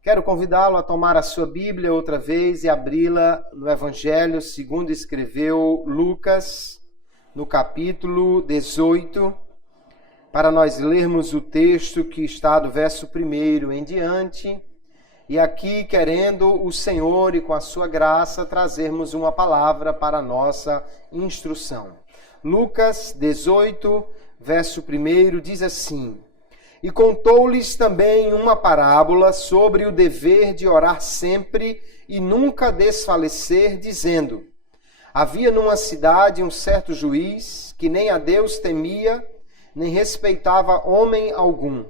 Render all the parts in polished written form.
Quero convidá-lo a tomar a sua Bíblia outra vez e abri-la no Evangelho segundo escreveu Lucas, no capítulo 18, para nós lermos o texto que está do verso 1 em diante, e aqui, querendo o Senhor e com a sua graça, trazermos uma palavra para a nossa instrução. Lucas 18, verso 1, diz assim: E contou-lhes também uma parábola sobre o dever de orar sempre e nunca desfalecer, dizendo: Havia numa cidade um certo juiz que nem a Deus temia, nem respeitava homem algum.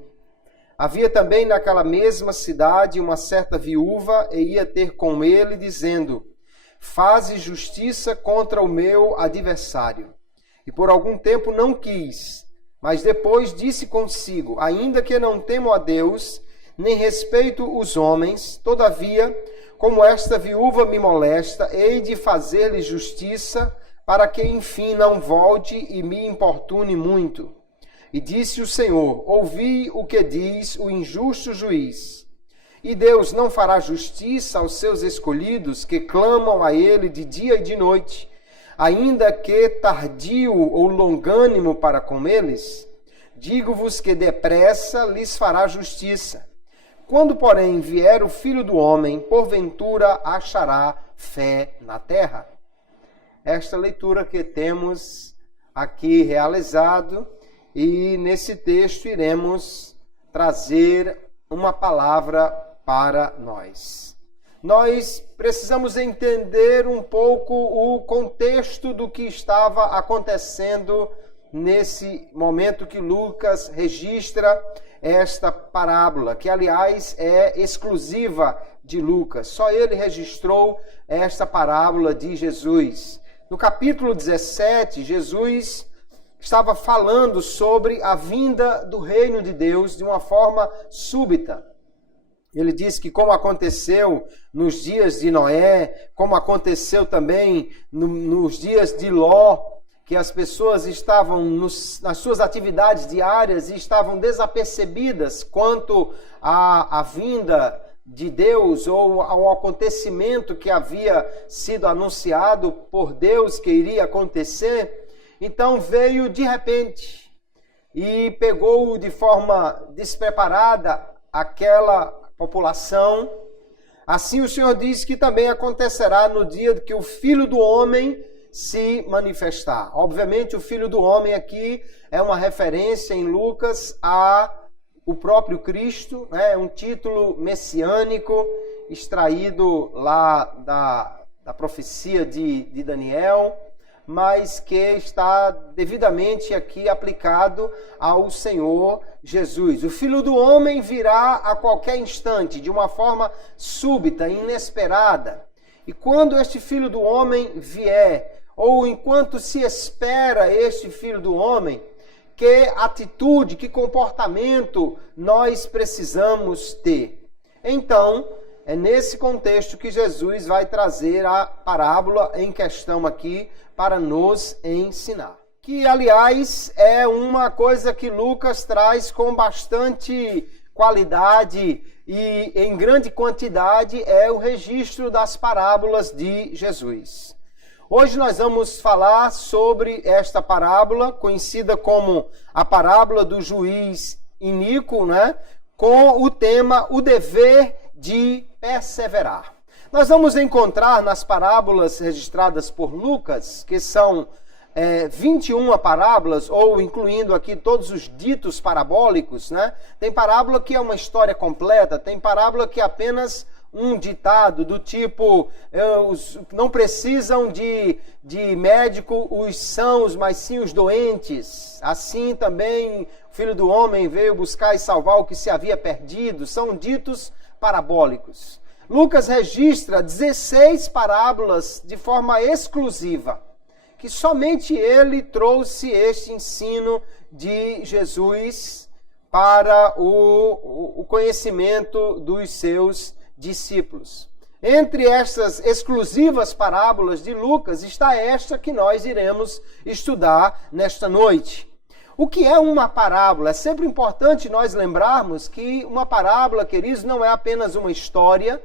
Havia também naquela mesma cidade uma certa viúva e ia ter com ele, dizendo: Faze justiça contra o meu adversário. E por algum tempo não quis. Mas depois disse consigo: ainda que não temo a Deus, nem respeito os homens, todavia, como esta viúva me molesta, hei de fazer-lhe justiça, para que enfim não volte e me importune muito. E disse o Senhor: ouvi o que diz o injusto juiz. E Deus não fará justiça aos seus escolhidos, que clamam a ele de dia e de noite, ainda que tardio ou longânimo para com eles? Digo-vos que depressa lhes fará justiça. Quando, porém, vier o Filho do Homem, porventura achará fé na terra? Esta leitura que temos aqui realizado, e nesse texto iremos trazer uma palavra para nós. Nós precisamos entender um pouco o contexto do que estava acontecendo nesse momento que Lucas registra esta parábola, que aliás é exclusiva de Lucas. Só ele registrou esta parábola de Jesus. No capítulo 17, Jesus estava falando sobre a vinda do reino de Deus de uma forma súbita. Ele diz que como aconteceu nos dias de Noé, como aconteceu também nos dias de Ló, que as pessoas estavam nas suas atividades diárias e estavam desapercebidas quanto à vinda de Deus ou ao acontecimento que havia sido anunciado por Deus que iria acontecer. Então veio de repente e pegou de forma despreparada aquela população. Assim o Senhor diz que também acontecerá no dia que o Filho do Homem se manifestar. Obviamente o Filho do Homem aqui é uma referência em Lucas a o próprio Cristo, né? Um título messiânico extraído lá da profecia de Daniel, mas que está devidamente aqui aplicado ao Senhor Jesus. O Filho do Homem virá a qualquer instante, de uma forma súbita, inesperada. E quando este Filho do Homem vier, ou enquanto se espera este Filho do Homem, que atitude, que comportamento nós precisamos ter? Então, é nesse contexto que Jesus vai trazer a parábola em questão aqui para nos ensinar. Que, aliás, é uma coisa que Lucas traz com bastante qualidade e em grande quantidade, é o registro das parábolas de Jesus. Hoje nós vamos falar sobre esta parábola, conhecida como a parábola do juiz iníquo, né? Com o tema o dever de perseverar. Nós vamos encontrar nas parábolas registradas por Lucas, que são 21 parábolas, ou incluindo aqui todos os ditos parabólicos, né? Tem parábola que é uma história completa, tem parábola que é apenas um ditado do tipo, não precisam de médico os sãos, mas sim os doentes. Assim também o Filho do Homem veio buscar e salvar o que se havia perdido. São ditos parabólicos. Lucas registra 16 parábolas de forma exclusiva, que somente ele trouxe este ensino de Jesus para o conhecimento dos seus discípulos. Entre estas exclusivas parábolas de Lucas está esta que nós iremos estudar nesta noite. O que é uma parábola? É sempre importante nós lembrarmos que uma parábola, queridos, não é apenas uma história,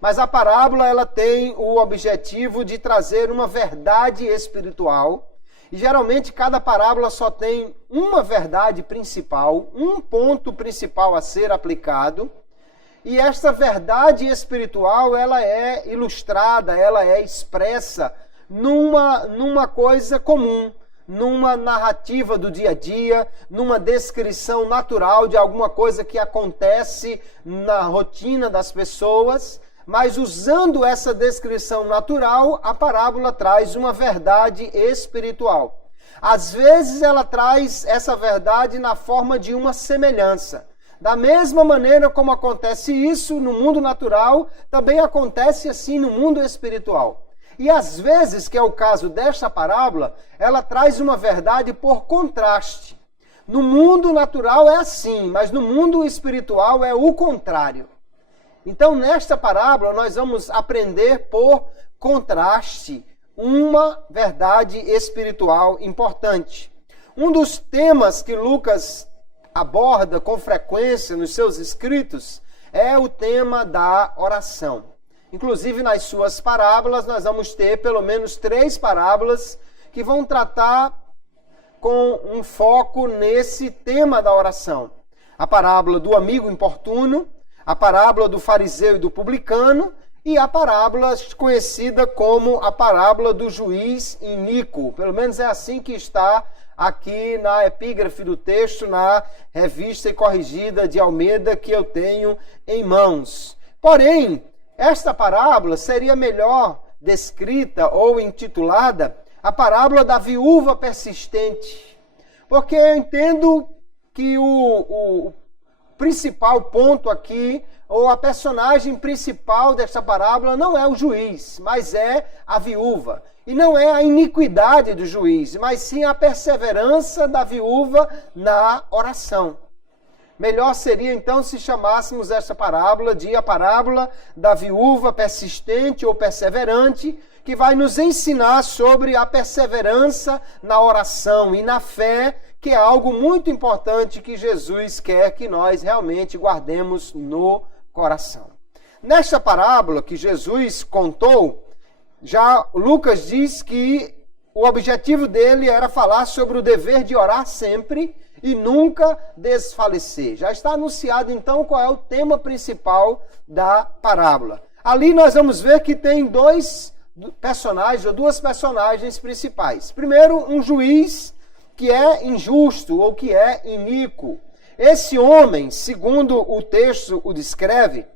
mas a parábola ela tem o objetivo de trazer uma verdade espiritual. E geralmente cada parábola só tem uma verdade principal, um ponto principal a ser aplicado. E esta verdade espiritual, ela é ilustrada, ela é expressa numa coisa comum, numa narrativa do dia a dia, numa descrição natural de alguma coisa que acontece na rotina das pessoas, mas usando essa descrição natural, a parábola traz uma verdade espiritual. Às vezes ela traz essa verdade na forma de uma semelhança. Da mesma maneira como acontece isso no mundo natural, também acontece assim no mundo espiritual. E às vezes, que é o caso desta parábola, ela traz uma verdade por contraste. No mundo natural é assim, mas no mundo espiritual é o contrário. Então, nesta parábola, nós vamos aprender por contraste uma verdade espiritual importante. Um dos temas que Lucas aborda com frequência nos seus escritos é o tema da oração. Inclusive, nas suas parábolas, nós vamos ter pelo menos 3 parábolas que vão tratar com um foco nesse tema da oração. A parábola do amigo importuno, a parábola do fariseu e do publicano e a parábola conhecida como a parábola do juiz iníquo. Pelo menos é assim que está aqui na epígrafe do texto, na revista e corrigida de Almeida que eu tenho em mãos. Porém, esta parábola seria melhor descrita ou intitulada a parábola da viúva persistente. Porque eu entendo que o principal ponto aqui, ou a personagem principal desta parábola não é o juiz, mas é a viúva. E não é a iniquidade do juiz, mas sim a perseverança da viúva na oração. Melhor seria então se chamássemos esta parábola de a parábola da viúva persistente ou perseverante, que vai nos ensinar sobre a perseverança na oração e na fé, que é algo muito importante que Jesus quer que nós realmente guardemos no coração. Nesta parábola que Jesus contou, já Lucas diz que o objetivo dele era falar sobre o dever de orar sempre e nunca desfalecer. Já está anunciado então qual é o tema principal da parábola. Ali nós vamos ver que tem 2 personagens ou 2 personagens principais. Primeiro, um juiz que é injusto ou que é iníquo. Esse homem, segundo o texto o descreve,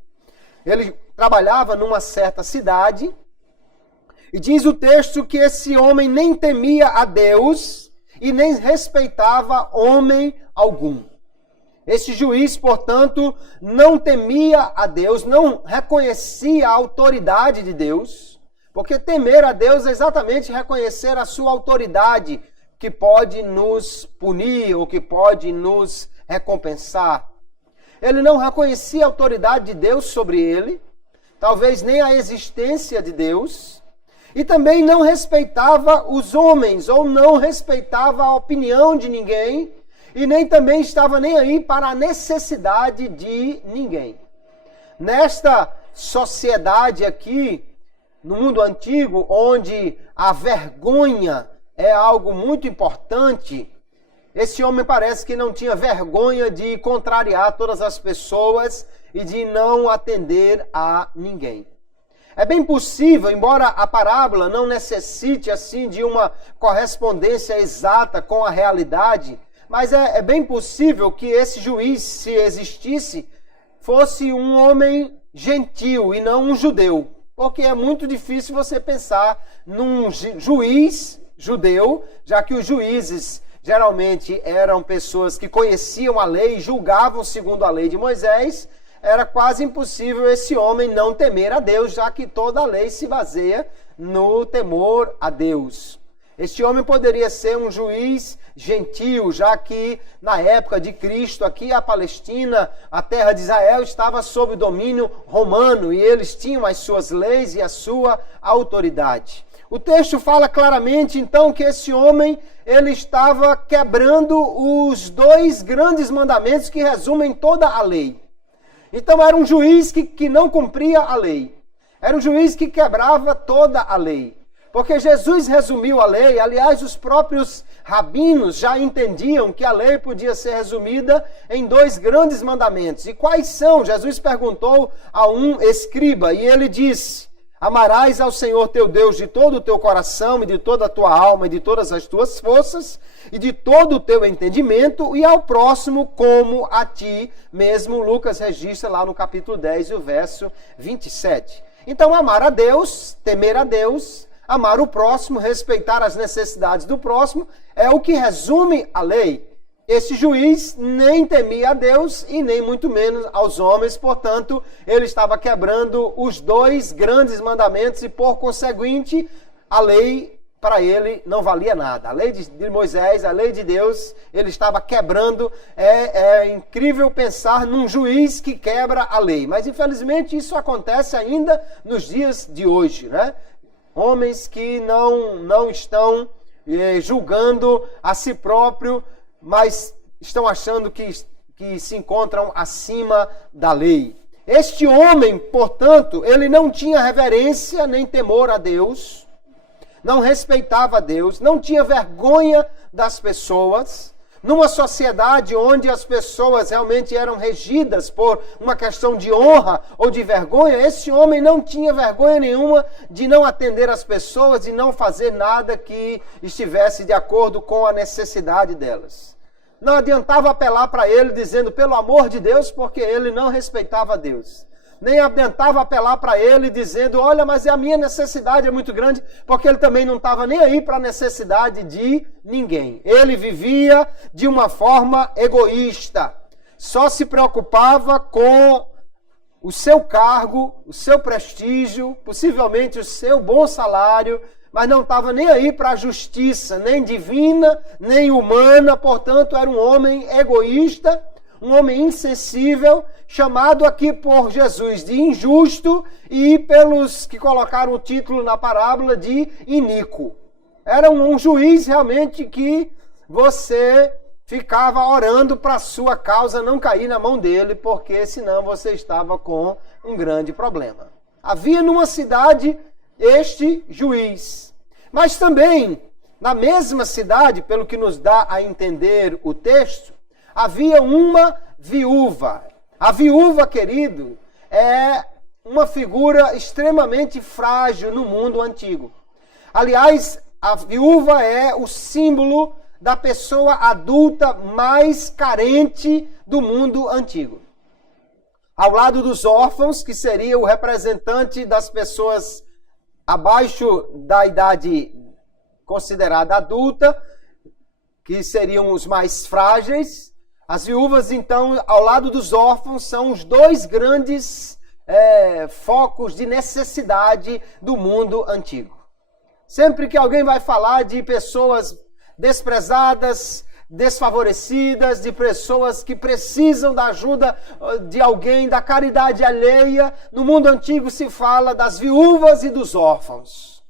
ele trabalhava numa certa cidade e diz o texto que esse homem nem temia a Deus e nem respeitava homem algum. Esse juiz, portanto, não temia a Deus, não reconhecia a autoridade de Deus, porque temer a Deus é exatamente reconhecer a sua autoridade, que pode nos punir ou que pode nos recompensar. Ele não reconhecia a autoridade de Deus sobre ele, talvez nem a existência de Deus, e também não respeitava os homens, ou não respeitava a opinião de ninguém, e nem também estava nem aí para a necessidade de ninguém. Nesta sociedade aqui, no mundo antigo, onde a vergonha é algo muito importante, esse homem parece que não tinha vergonha de contrariar todas as pessoas e de não atender a ninguém. É bem possível, embora a parábola não necessite assim de uma correspondência exata com a realidade, mas é bem possível que esse juiz, se existisse, fosse um homem gentil e não um judeu. Porque é muito difícil você pensar num juiz judeu, já que os juízes geralmente eram pessoas que conheciam a lei e julgavam segundo a lei de Moisés. Era quase impossível esse homem não temer a Deus, já que toda a lei se baseia no temor a Deus. Este homem poderia ser um juiz gentil, já que na época de Cristo, aqui a Palestina, a terra de Israel, estava sob domínio romano e eles tinham as suas leis e a sua autoridade. O texto fala claramente, então, que esse homem, ele estava quebrando os 2 grandes mandamentos que resumem toda a lei. Então, era um juiz que não cumpria a lei. Era um juiz que quebrava toda a lei. Porque Jesus resumiu a lei, aliás, os próprios rabinos já entendiam que a lei podia ser resumida em 2 grandes mandamentos. E quais são? Jesus perguntou a um escriba e ele disse: amarás ao Senhor teu Deus de todo o teu coração e de toda a tua alma e de todas as tuas forças e de todo o teu entendimento e ao próximo como a ti mesmo. Lucas registra lá no capítulo 10 e o verso 27. Então, amar a Deus, temer a Deus, amar o próximo, respeitar as necessidades do próximo, é o que resume a lei. Esse juiz nem temia a Deus e nem muito menos aos homens, portanto, ele estava quebrando os 2 grandes mandamentos e, por conseguinte, a lei para ele não valia nada. A lei de Moisés, a lei de Deus, ele estava quebrando. É incrível pensar num juiz que quebra a lei, mas infelizmente isso acontece ainda nos dias de hoje, né? Homens que não estão julgando a si próprio, mas estão achando que se encontram acima da lei. Este homem, portanto, ele não tinha reverência nem temor a Deus, não respeitava a Deus, não tinha vergonha das pessoas. Numa sociedade onde as pessoas realmente eram regidas por uma questão de honra ou de vergonha, esse homem não tinha vergonha nenhuma de não atender as pessoas e não fazer nada que estivesse de acordo com a necessidade delas. Não adiantava apelar para ele dizendo pelo amor de Deus, porque ele não respeitava Deus. Nem adiantava apelar para ele dizendo, olha, mas a minha necessidade é muito grande, porque ele também não estava nem aí para a necessidade de ninguém. Ele vivia de uma forma egoísta, só se preocupava com o seu cargo, o seu prestígio, possivelmente o seu bom salário, mas não estava nem aí para a justiça, nem divina, nem humana, portanto era um homem egoísta, um homem insensível, chamado aqui por Jesus de injusto e pelos que colocaram o título na parábola de iníquo. Era um juiz realmente que você ficava orando para a sua causa não cair na mão dele, porque senão você estava com um grande problema. Havia numa cidade este juiz, mas também na mesma cidade, pelo que nos dá a entender o texto, havia uma viúva. A viúva, querido, é uma figura extremamente frágil no mundo antigo. Aliás, a viúva é o símbolo da pessoa adulta mais carente do mundo antigo. Ao lado dos órfãos, que seria o representante das pessoas abaixo da idade considerada adulta, que seriam os mais frágeis. As viúvas, então, ao lado dos órfãos, são os 2 grandes focos de necessidade do mundo antigo. Sempre que alguém vai falar de pessoas desprezadas, desfavorecidas, de pessoas que precisam da ajuda de alguém, da caridade alheia, no mundo antigo se fala das viúvas e dos órfãos.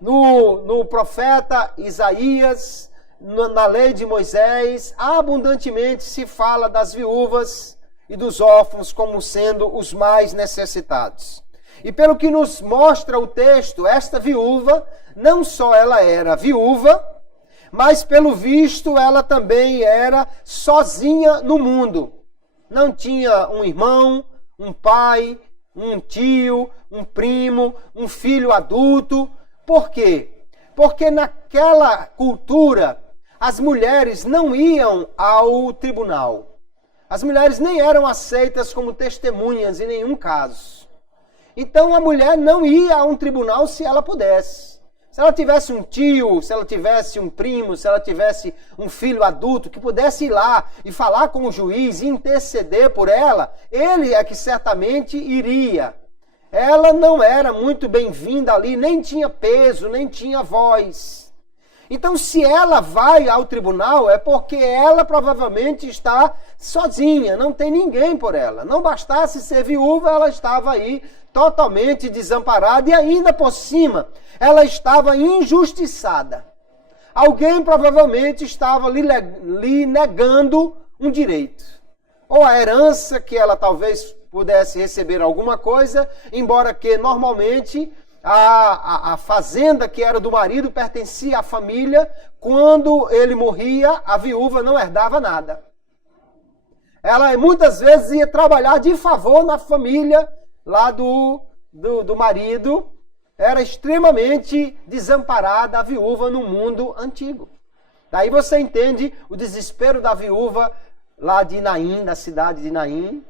No profeta Isaías, na lei de Moisés, abundantemente se fala das viúvas e dos órfãos como sendo os mais necessitados. E pelo que nos mostra o texto, esta viúva, não só ela era viúva, mas pelo visto ela também era sozinha no mundo. Não tinha um irmão, um pai, um tio, um primo, um filho adulto. Por quê? Porque naquela cultura as mulheres não iam ao tribunal. As mulheres nem eram aceitas como testemunhas em nenhum caso. Então a mulher não ia a um tribunal se ela pudesse. Se ela tivesse um tio, se ela tivesse um primo, se ela tivesse um filho adulto que pudesse ir lá e falar com o juiz e interceder por ela, ele é que certamente iria. Ela não era muito bem-vinda ali, nem tinha peso, nem tinha voz. Então, se ela vai ao tribunal, é porque ela provavelmente está sozinha, não tem ninguém por ela. Não bastasse ser viúva, ela estava aí totalmente desamparada e ainda por cima, ela estava injustiçada. Alguém provavelmente estava lhe negando um direito. Ou a herança que ela talvez pudesse receber alguma coisa, embora que normalmente a fazenda que era do marido pertencia à família. Quando ele morria, a viúva não herdava nada. Ela muitas vezes ia trabalhar de favor na família lá do marido. Era extremamente desamparada a viúva no mundo antigo. Daí você entende o desespero da viúva lá de Naim, da cidade de Naim,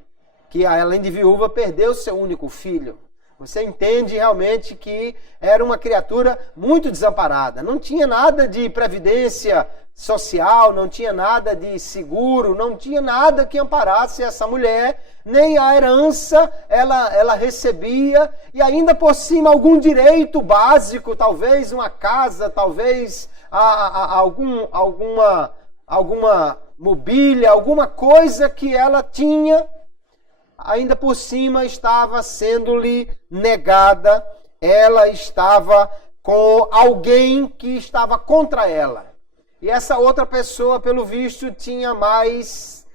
que além de viúva perdeu seu único filho. Você entende realmente que era uma criatura muito desamparada. Não tinha nada de previdência social, não tinha nada de seguro, não tinha nada que amparasse essa mulher, nem a herança ela recebia, e ainda por cima algum direito básico, talvez uma casa, talvez alguma mobília, alguma coisa que ela tinha, ainda por cima estava sendo-lhe negada. Ela estava com alguém que estava contra ela. E essa outra pessoa, pelo visto, tinha mais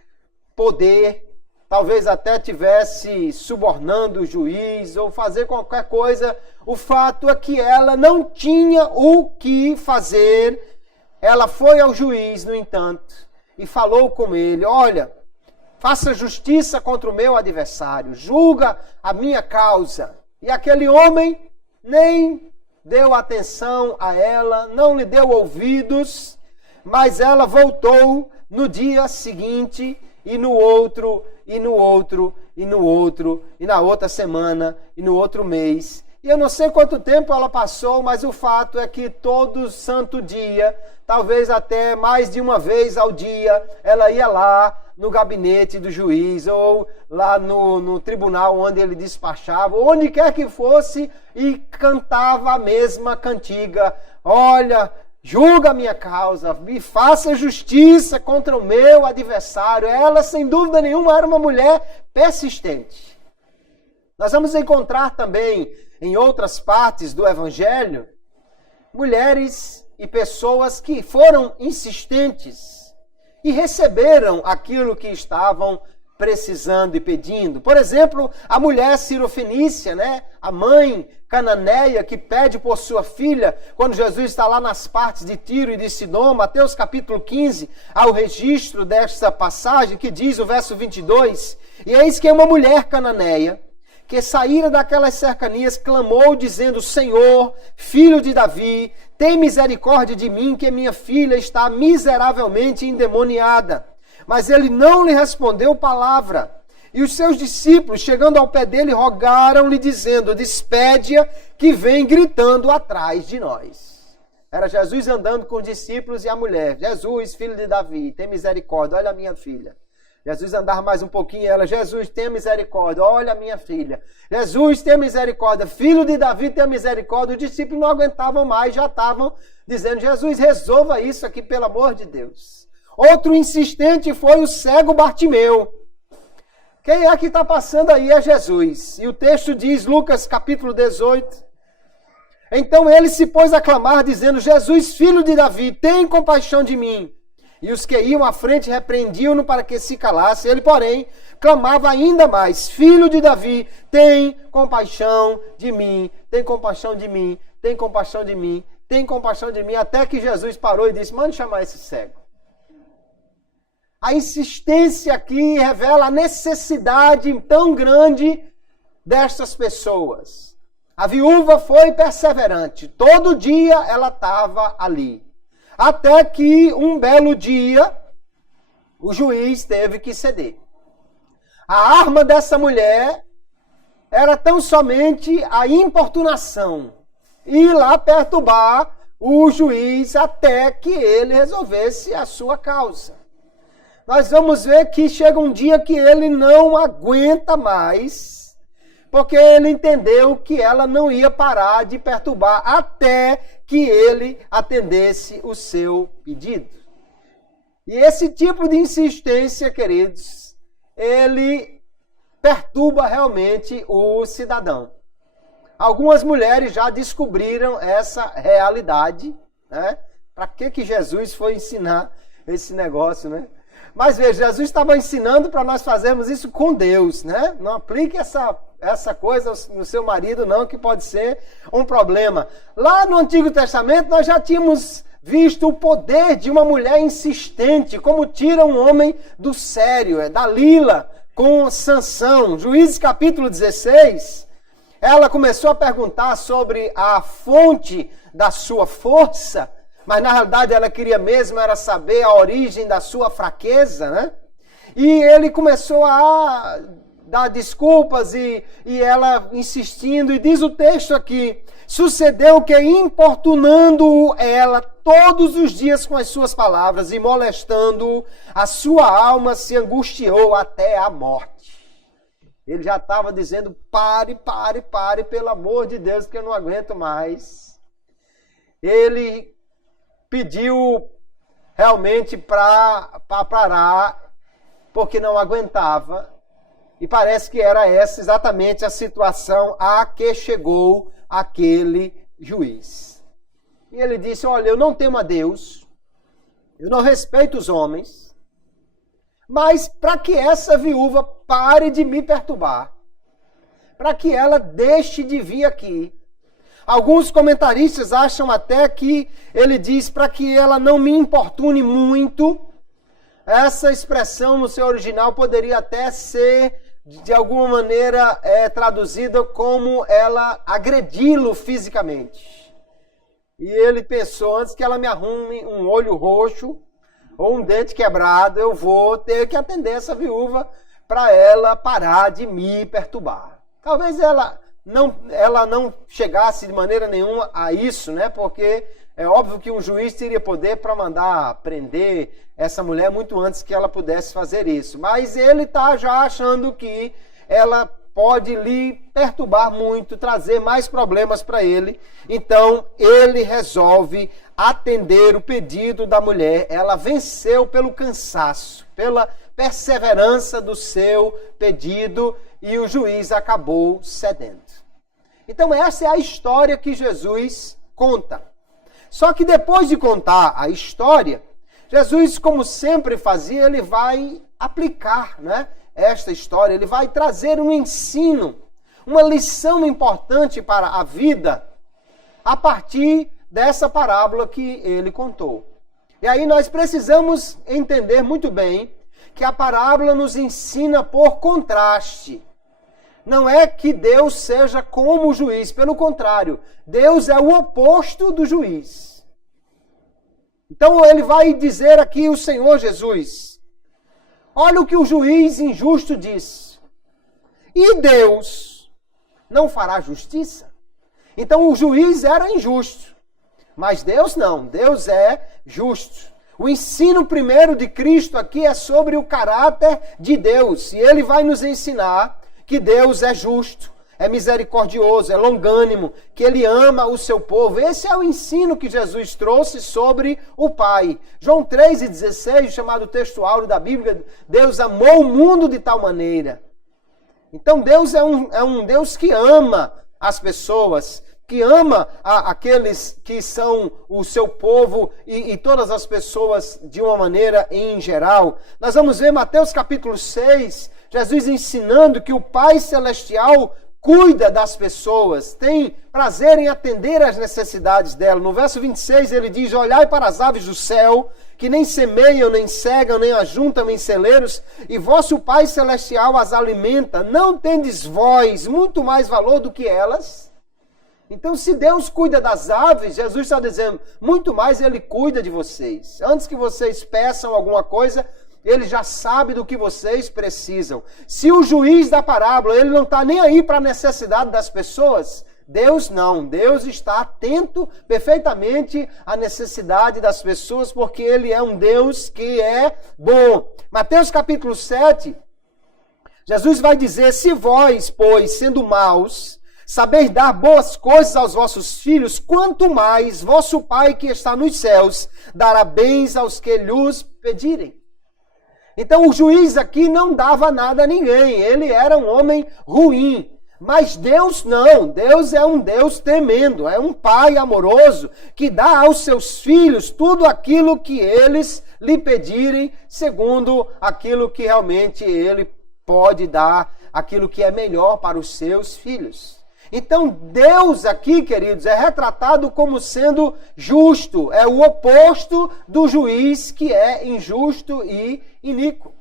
poder, talvez até tivesse subornando o juiz ou fazer qualquer coisa. O fato é que ela não tinha o que fazer. Ela foi ao juiz, no entanto, e falou com ele: olha, faça justiça contra o meu adversário, julga a minha causa. E aquele homem nem deu atenção a ela, não lhe deu ouvidos, mas ela voltou no dia seguinte, e no outro, e no outro, e no outro, e na outra semana, e no outro mês. E eu não sei quanto tempo ela passou, mas o fato é que todo santo dia, talvez até mais de uma vez ao dia, ela ia lá no gabinete do juiz, ou lá no tribunal onde ele despachava, onde quer que fosse, e cantava a mesma cantiga: olha, julga a minha causa, me faça justiça contra o meu adversário. Ela, sem dúvida nenhuma, era uma mulher persistente. Nós vamos encontrar também, em outras partes do Evangelho, mulheres e pessoas que foram insistentes e receberam aquilo que estavam precisando e pedindo. Por exemplo, a mulher cirofenícia, a mãe cananeia que pede por sua filha, quando Jesus está lá nas partes de Tiro e de Sidom. Mateus capítulo 15, há o registro desta passagem que diz o verso 22, e eis que uma mulher cananeia, que saíra daquelas cercanias, clamou dizendo: Senhor, filho de Davi, tem misericórdia de mim, que minha filha está miseravelmente endemoniada. Mas ele não lhe respondeu palavra. E os seus discípulos, chegando ao pé dele, rogaram-lhe, dizendo: despede-a, que vem gritando atrás de nós. Era Jesus andando com os discípulos e a mulher: Jesus, filho de Davi, tem misericórdia, olha a minha filha. Jesus andava mais um pouquinho e ela: Jesus, tenha misericórdia, olha a minha filha. Jesus, tenha misericórdia, filho de Davi, tenha misericórdia. Os discípulos não aguentavam mais, já estavam dizendo: Jesus, resolva isso aqui, pelo amor de Deus. Outro insistente foi o cego Bartimeu. Quem é que está passando aí é Jesus. E o texto diz, Lucas capítulo 18. Então ele se pôs a clamar, dizendo: Jesus, filho de Davi, tem compaixão de mim. E os que iam à frente repreendiam-no para que se calasse. Ele, porém, clamava ainda mais: Filho de Davi, tem compaixão de mim, tem compaixão de mim, tem compaixão de mim, tem compaixão de mim. Até que Jesus parou e disse: mande chamar esse cego. A insistência aqui revela a necessidade tão grande destas pessoas. A viúva foi perseverante. Todo dia ela estava ali. Até que um belo dia, o juiz teve que ceder. A arma dessa mulher era tão somente a importunação. Ir lá perturbar o juiz até que ele resolvesse a sua causa. Nós vamos ver que chega um dia que ele não aguenta mais porque ele entendeu que ela não ia parar de perturbar até que ele atendesse o seu pedido. E esse tipo de insistência, queridos, ele perturba realmente o cidadão. Algumas mulheres já descobriram essa realidade, né? Para que Jesus foi ensinar esse negócio, né? Mas veja, Jesus estava ensinando para nós fazermos isso com Deus, né? Não aplique essa coisa no seu marido, não, que pode ser um problema. Lá no Antigo Testamento, nós já tínhamos visto o poder de uma mulher insistente, como tira um homem do sério, Dalila com Sansão. Juízes capítulo 16, ela começou a perguntar sobre a fonte da sua força, mas na realidade ela queria mesmo era saber a origem da sua fraqueza, né? E ele começou a dar desculpas e ela insistindo, e diz o texto aqui, sucedeu que importunando ela todos os dias com as suas palavras e molestando a sua alma se angustiou até a morte. Ele já estava dizendo, pare, pelo amor de Deus, que eu não aguento mais. Ele pediu realmente para parar, porque não aguentava. E parece que era essa exatamente a situação a que chegou aquele juiz. E ele disse, olha, eu não temo a Deus, eu não respeito os homens, mas para que essa viúva pare de me perturbar, para que ela deixe de vir aqui. Alguns comentaristas acham até que ele diz para que ela não me importune muito. Essa expressão no seu original poderia até ser, de alguma maneira, traduzida como ela agredi-lo fisicamente. E ele pensou, antes que ela me arrume um olho roxo ou um dente quebrado, eu vou ter que atender essa viúva para ela parar de me perturbar. Talvez ela não chegasse de maneira nenhuma a isso, né? Porque é óbvio que um juiz teria poder para mandar prender essa mulher muito antes que ela pudesse fazer isso. Mas ele está já achando que ela pode lhe perturbar muito, trazer mais problemas para ele. Então, ele resolve atender o pedido da mulher. Ela venceu pelo cansaço, pela perseverança do seu pedido, e o juiz acabou cedendo. Então, essa é a história que Jesus conta. Só que depois de contar a história, Jesus, como sempre fazia, ele vai aplicar, né, esta história, ele vai trazer um ensino, uma lição importante para a vida, a partir dessa parábola que ele contou. E aí nós precisamos entender muito bem que a parábola nos ensina por contraste. Não é que Deus seja como o juiz, pelo contrário, Deus é o oposto do juiz. Então ele vai dizer aqui o Senhor Jesus, olha o que o juiz injusto diz. E Deus não fará justiça? Então o juiz era injusto, mas Deus não, Deus é justo. O ensino primeiro de Cristo aqui é sobre o caráter de Deus, e ele vai nos ensinar que Deus é justo, é misericordioso, é longânimo, que ele ama o seu povo. Esse é o ensino que Jesus trouxe sobre o Pai. João 3,16, chamado texto áureo da Bíblia, Deus amou o mundo de tal maneira. Então Deus é um Deus que ama as pessoas, que ama aqueles que são o seu povo e todas as pessoas de uma maneira em geral. Nós vamos ver Mateus capítulo 6, Jesus ensinando que o Pai Celestial cuida das pessoas, tem prazer em atender às necessidades dela. No verso 26 ele diz, olhai para as aves do céu, que nem semeiam, nem cegam, nem ajuntam em celeiros, e vosso Pai Celestial as alimenta. Não tendes vós muito mais valor do que elas? Então, se Deus cuida das aves, Jesus está dizendo, muito mais Ele cuida de vocês. Antes que vocês peçam alguma coisa, Ele já sabe do que vocês precisam. Se o juiz da parábola, ele não está nem aí para a necessidade das pessoas, Deus não. Deus está atento perfeitamente à necessidade das pessoas, porque Ele é um Deus que é bom. Mateus capítulo 7, Jesus vai dizer, se vós, pois, sendo maus, sabeis dar boas coisas aos vossos filhos, quanto mais vosso Pai que está nos céus dará bens aos que lhos pedirem. Então o juiz aqui não dava nada a ninguém, ele era um homem ruim. Mas Deus não, Deus é um Deus tremendo, é um Pai amoroso que dá aos seus filhos tudo aquilo que eles lhe pedirem, segundo aquilo que realmente ele pode dar, aquilo que é melhor para os seus filhos. Então Deus aqui, queridos, é retratado como sendo justo, é o oposto do juiz que é injusto e iníquo.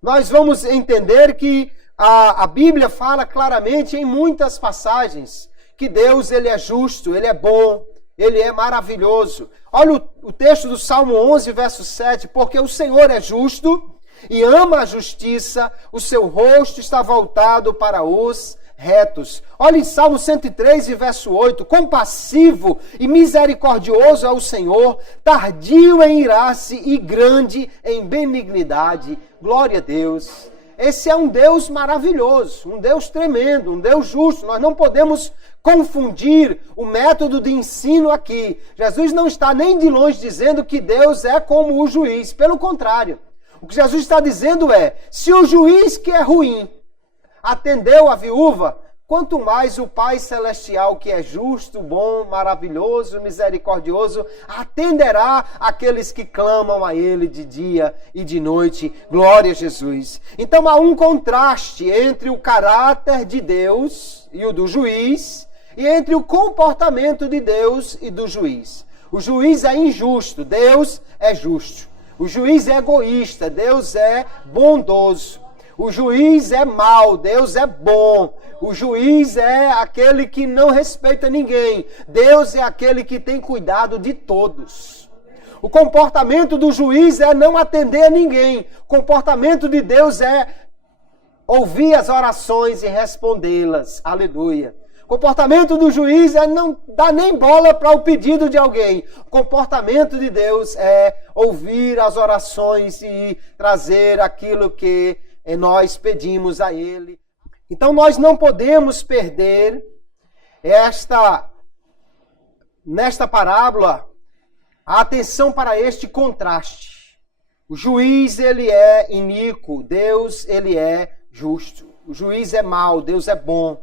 Nós vamos entender que a Bíblia fala claramente em muitas passagens que Deus ele é justo, ele é bom, ele é maravilhoso. Olha o texto do Salmo 11, verso 7, porque o Senhor é justo e ama a justiça, o seu rosto está voltado para os retos. Olha em Salmo 103, verso 8, compassivo e misericordioso é o Senhor, tardio em irar-se e grande em benignidade. Glória a Deus. Esse é um Deus maravilhoso, um Deus tremendo, um Deus justo. Nós não podemos confundir o método de ensino aqui. Jesus não está nem de longe dizendo que Deus é como o juiz. Pelo contrário, o que Jesus está dizendo é, se o juiz que é ruim atendeu a viúva, quanto mais o Pai Celestial, que é justo, bom, maravilhoso, misericordioso, atenderá aqueles que clamam a Ele de dia e de noite. Glória a Jesus. Então há um contraste entre o caráter de Deus e o do juiz, e entre o comportamento de Deus e do juiz. O juiz é injusto, Deus é justo. O juiz é egoísta, Deus é bondoso. O juiz é mau, Deus é bom. O juiz é aquele que não respeita ninguém. Deus é aquele que tem cuidado de todos. O comportamento do juiz é não atender a ninguém. O comportamento de Deus é ouvir as orações e respondê-las. Aleluia. O comportamento do juiz é não dar nem bola para o pedido de alguém. O comportamento de Deus é ouvir as orações e trazer aquilo que nós pedimos a Ele. Então nós não podemos perder nesta parábola a atenção para este contraste. O juiz ele é iníquo, Deus ele é justo. O juiz é mau, Deus é bom.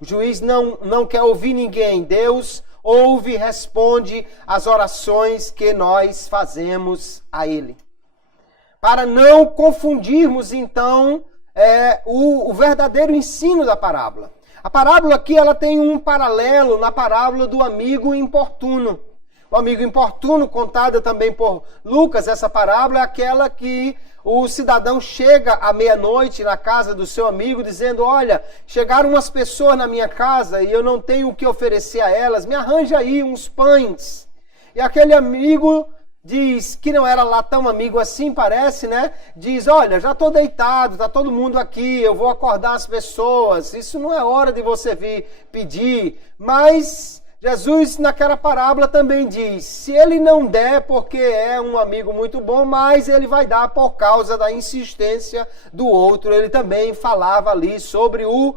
O juiz não quer ouvir ninguém, Deus ouve e responde as orações que nós fazemos a Ele. Para não confundirmos, então, o verdadeiro ensino da parábola. A parábola aqui ela tem um paralelo na parábola do amigo importuno. O amigo importuno, contada também por Lucas, essa parábola é aquela que o cidadão chega à meia-noite na casa do seu amigo dizendo, olha, chegaram umas pessoas na minha casa e eu não tenho o que oferecer a elas, me arranja aí uns pães. E aquele amigo diz que não era lá tão amigo assim, parece, né? Diz, olha, já estou deitado, está todo mundo aqui, eu vou acordar as pessoas, isso não é hora de você vir pedir. Mas Jesus, naquela parábola, também diz, se ele não der porque é um amigo muito bom, mas ele vai dar por causa da insistência do outro. Ele também falava ali sobre o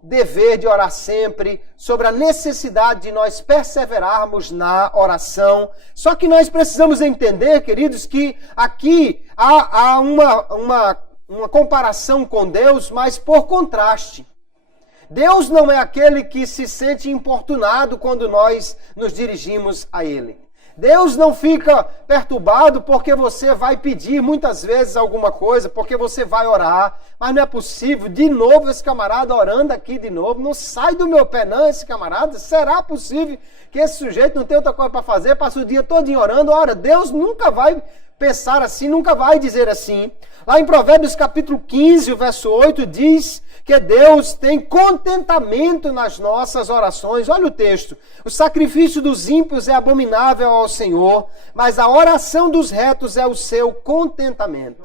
dever de orar sempre, sobre a necessidade de nós perseverarmos na oração. Só que nós precisamos entender, queridos, que aqui há uma comparação com Deus, mas por contraste. Deus não é aquele que se sente importunado quando nós nos dirigimos a Ele. Deus não fica perturbado porque você vai pedir muitas vezes alguma coisa, porque você vai orar, mas não é possível. De novo esse camarada orando aqui de novo, não sai do meu pé não esse camarada. Será possível que esse sujeito não tenha outra coisa para fazer, passa o dia todo orando? Ora, Deus nunca vai pensar assim, nunca vai dizer assim. Lá em Provérbios capítulo 15, o verso 8 diz que Deus tem contentamento nas nossas orações. Olha o texto. O sacrifício dos ímpios é abominável ao Senhor, mas a oração dos retos é o seu contentamento.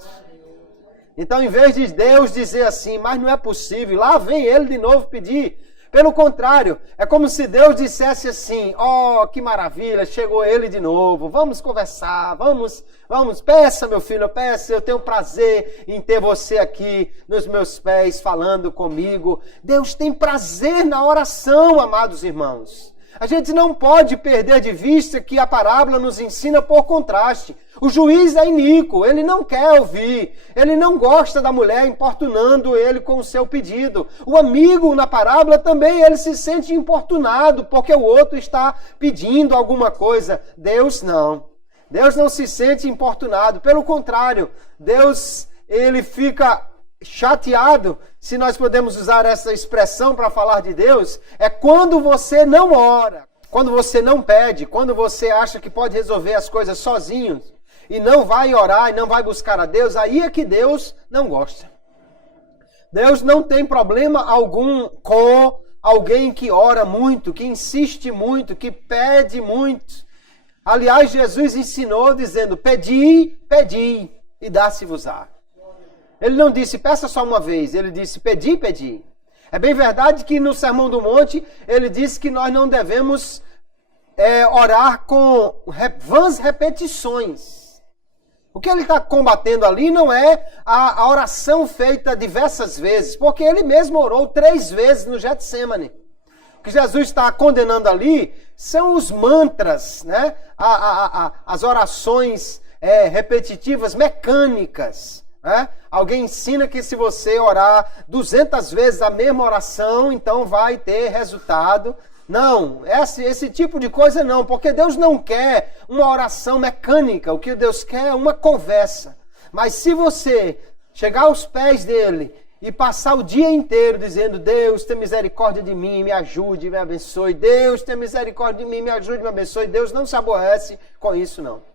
Então, em vez de Deus dizer assim, mas não é possível, lá vem ele de novo pedir Pelo contrário, é como se Deus dissesse assim: ó, que maravilha, chegou ele de novo, vamos conversar, vamos, peça meu filho, peça, eu tenho prazer em ter você aqui nos meus pés falando comigo. Deus tem prazer na oração, amados irmãos. A gente não pode perder de vista que a parábola nos ensina por contraste. O juiz é iníquo, ele não quer ouvir, ele não gosta da mulher importunando ele com o seu pedido. O amigo na parábola também, ele se sente importunado porque o outro está pedindo alguma coisa. Deus não. Deus não se sente importunado, pelo contrário, Deus, ele fica chateado, se nós podemos usar essa expressão para falar de Deus, é quando você não ora, quando você não pede, quando você acha que pode resolver as coisas sozinho e não vai orar e não vai buscar a Deus, aí é que Deus não gosta. Deus não tem problema algum com alguém que ora muito, que insiste muito, que pede muito. Aliás, Jesus ensinou dizendo: pedi, pedi e dá-se-vos-á. Ele não disse, peça só uma vez. Ele disse, pedi, pedi. É bem verdade que no Sermão do Monte, ele disse que nós não devemos orar com vãs repetições. O que ele está combatendo ali não é a oração feita diversas vezes, porque ele mesmo orou 3 vezes no Getsemane. O que Jesus está condenando ali são os mantras, né? As orações repetitivas, mecânicas. Alguém ensina que se você orar 200 vezes a mesma oração, então vai ter resultado. Não, esse tipo de coisa não, porque Deus não quer uma oração mecânica, o que Deus quer é uma conversa. Mas se você chegar aos pés dele e passar o dia inteiro dizendo: Deus, tem misericórdia de mim, me ajude, me abençoe. Deus, tem misericórdia de mim, me ajude, me abençoe. Deus não se aborrece com isso, não.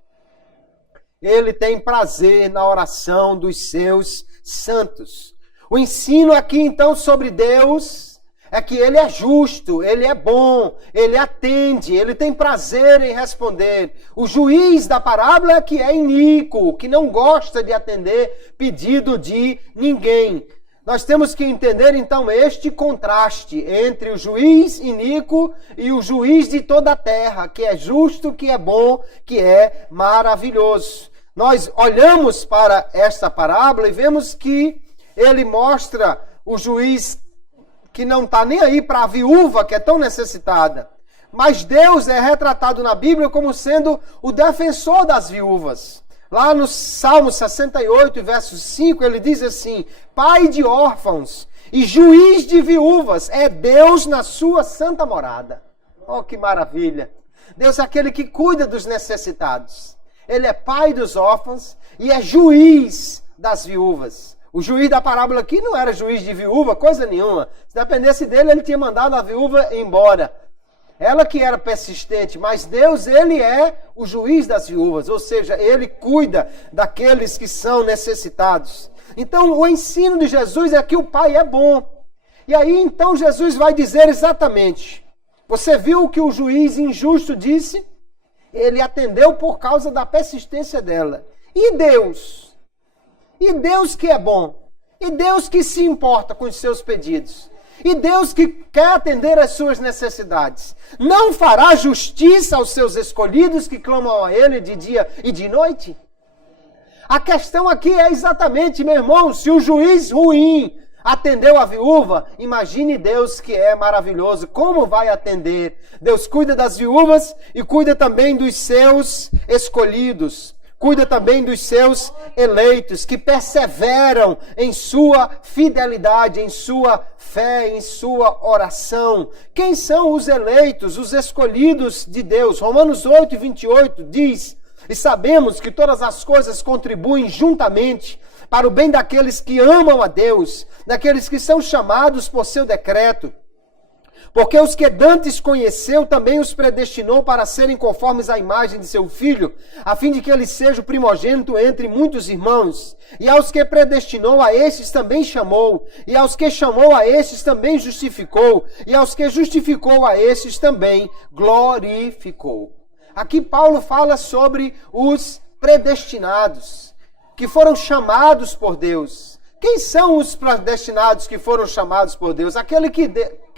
Ele tem prazer na oração dos seus santos. O ensino aqui, então, sobre Deus é que ele é justo, ele é bom, ele atende, ele tem prazer em responder. O juiz da parábola é que é iníquo, que não gosta de atender pedido de ninguém. Nós temos que entender, então, este contraste entre o juiz iníquo e o juiz de toda a terra, que é justo, que é bom, que é maravilhoso. Nós olhamos para esta parábola e vemos que ele mostra o juiz que não está nem aí para a viúva que é tão necessitada. Mas Deus é retratado na Bíblia como sendo o defensor das viúvas. Lá no Salmo 68, verso 5, ele diz assim: Pai de órfãos e juiz de viúvas é Deus na sua santa morada. Oh, que maravilha! Deus é aquele que cuida dos necessitados. Ele é pai dos órfãos e é juiz das viúvas. O juiz da parábola aqui não era juiz de viúva, coisa nenhuma. Se dependesse dele, ele tinha mandado a viúva embora. Ela que era persistente, mas Deus, ele é o juiz das viúvas, ou seja, ele cuida daqueles que são necessitados. Então, o ensino de Jesus é que o Pai é bom. E aí, então, Jesus vai dizer exatamente: você viu o que o juiz injusto disse? Ele atendeu por causa da persistência dela. E Deus? E Deus que é bom? E Deus que se importa com os seus pedidos? E Deus que quer atender às suas necessidades? Não fará justiça aos seus escolhidos que clamam a Ele de dia e de noite? A questão aqui é exatamente, meu irmão, se o juiz ruim atendeu a viúva, imagine Deus que é maravilhoso, como vai atender? Deus cuida das viúvas e cuida também dos seus escolhidos. Cuida também dos seus eleitos, que perseveram em sua fidelidade, em sua fé, em sua oração. Quem são os eleitos, os escolhidos de Deus? Romanos 8, 28 diz: e sabemos que todas as coisas contribuem juntamente para o bem daqueles que amam a Deus, daqueles que são chamados por seu decreto. Porque os que dantes conheceu, também os predestinou para serem conformes à imagem de seu Filho, a fim de que ele seja o primogênito entre muitos irmãos. E aos que predestinou, a estes também chamou. E aos que chamou, a estes também justificou. E aos que justificou, a estes também glorificou. Aqui Paulo fala sobre os predestinados, que foram chamados por Deus. Quem são os predestinados que foram chamados por Deus?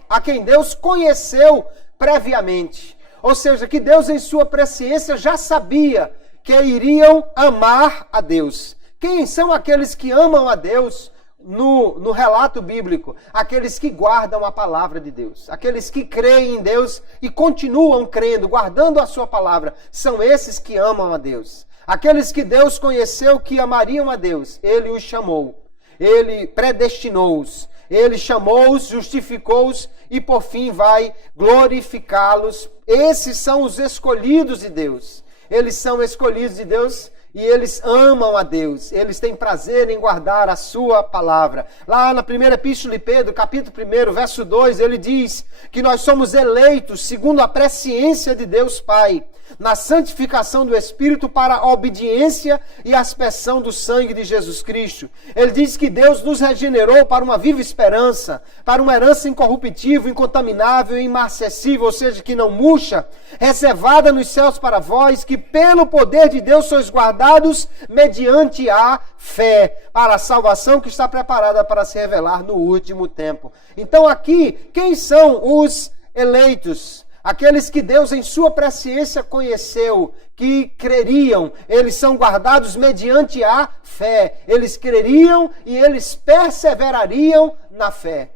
a quem Deus conheceu previamente. Ou seja, que Deus em sua presciência já sabia que iriam amar a Deus. Quem são aqueles que amam a Deus no relato bíblico? Aqueles que guardam a palavra de Deus. Aqueles que creem em Deus e continuam crendo, guardando a sua palavra. São esses que amam a Deus. Aqueles que Deus conheceu que amariam a Deus, Ele os chamou. Ele predestinou-os. Ele chamou-os, justificou-os e por fim vai glorificá-los. Esses são os escolhidos de Deus. Eles são escolhidos de Deus e eles amam a Deus. Eles têm prazer em guardar a sua palavra. Lá na primeira epístola de Pedro, capítulo 1, verso 2, ele diz que nós somos eleitos segundo a presciência de Deus Pai, na santificação do Espírito para a obediência e aspersão do sangue de Jesus Cristo. Ele diz que Deus nos regenerou para uma viva esperança, para uma herança incorruptível, incontaminável e imarcessível, ou seja, que não murcha, reservada nos céus para vós, que pelo poder de Deus sois guardados mediante a fé, para a salvação que está preparada para se revelar no último tempo. Então aqui, quem são os eleitos? Aqueles que Deus em sua presciência conheceu, que creriam, eles são guardados mediante a fé. Eles creriam e eles perseverariam na fé.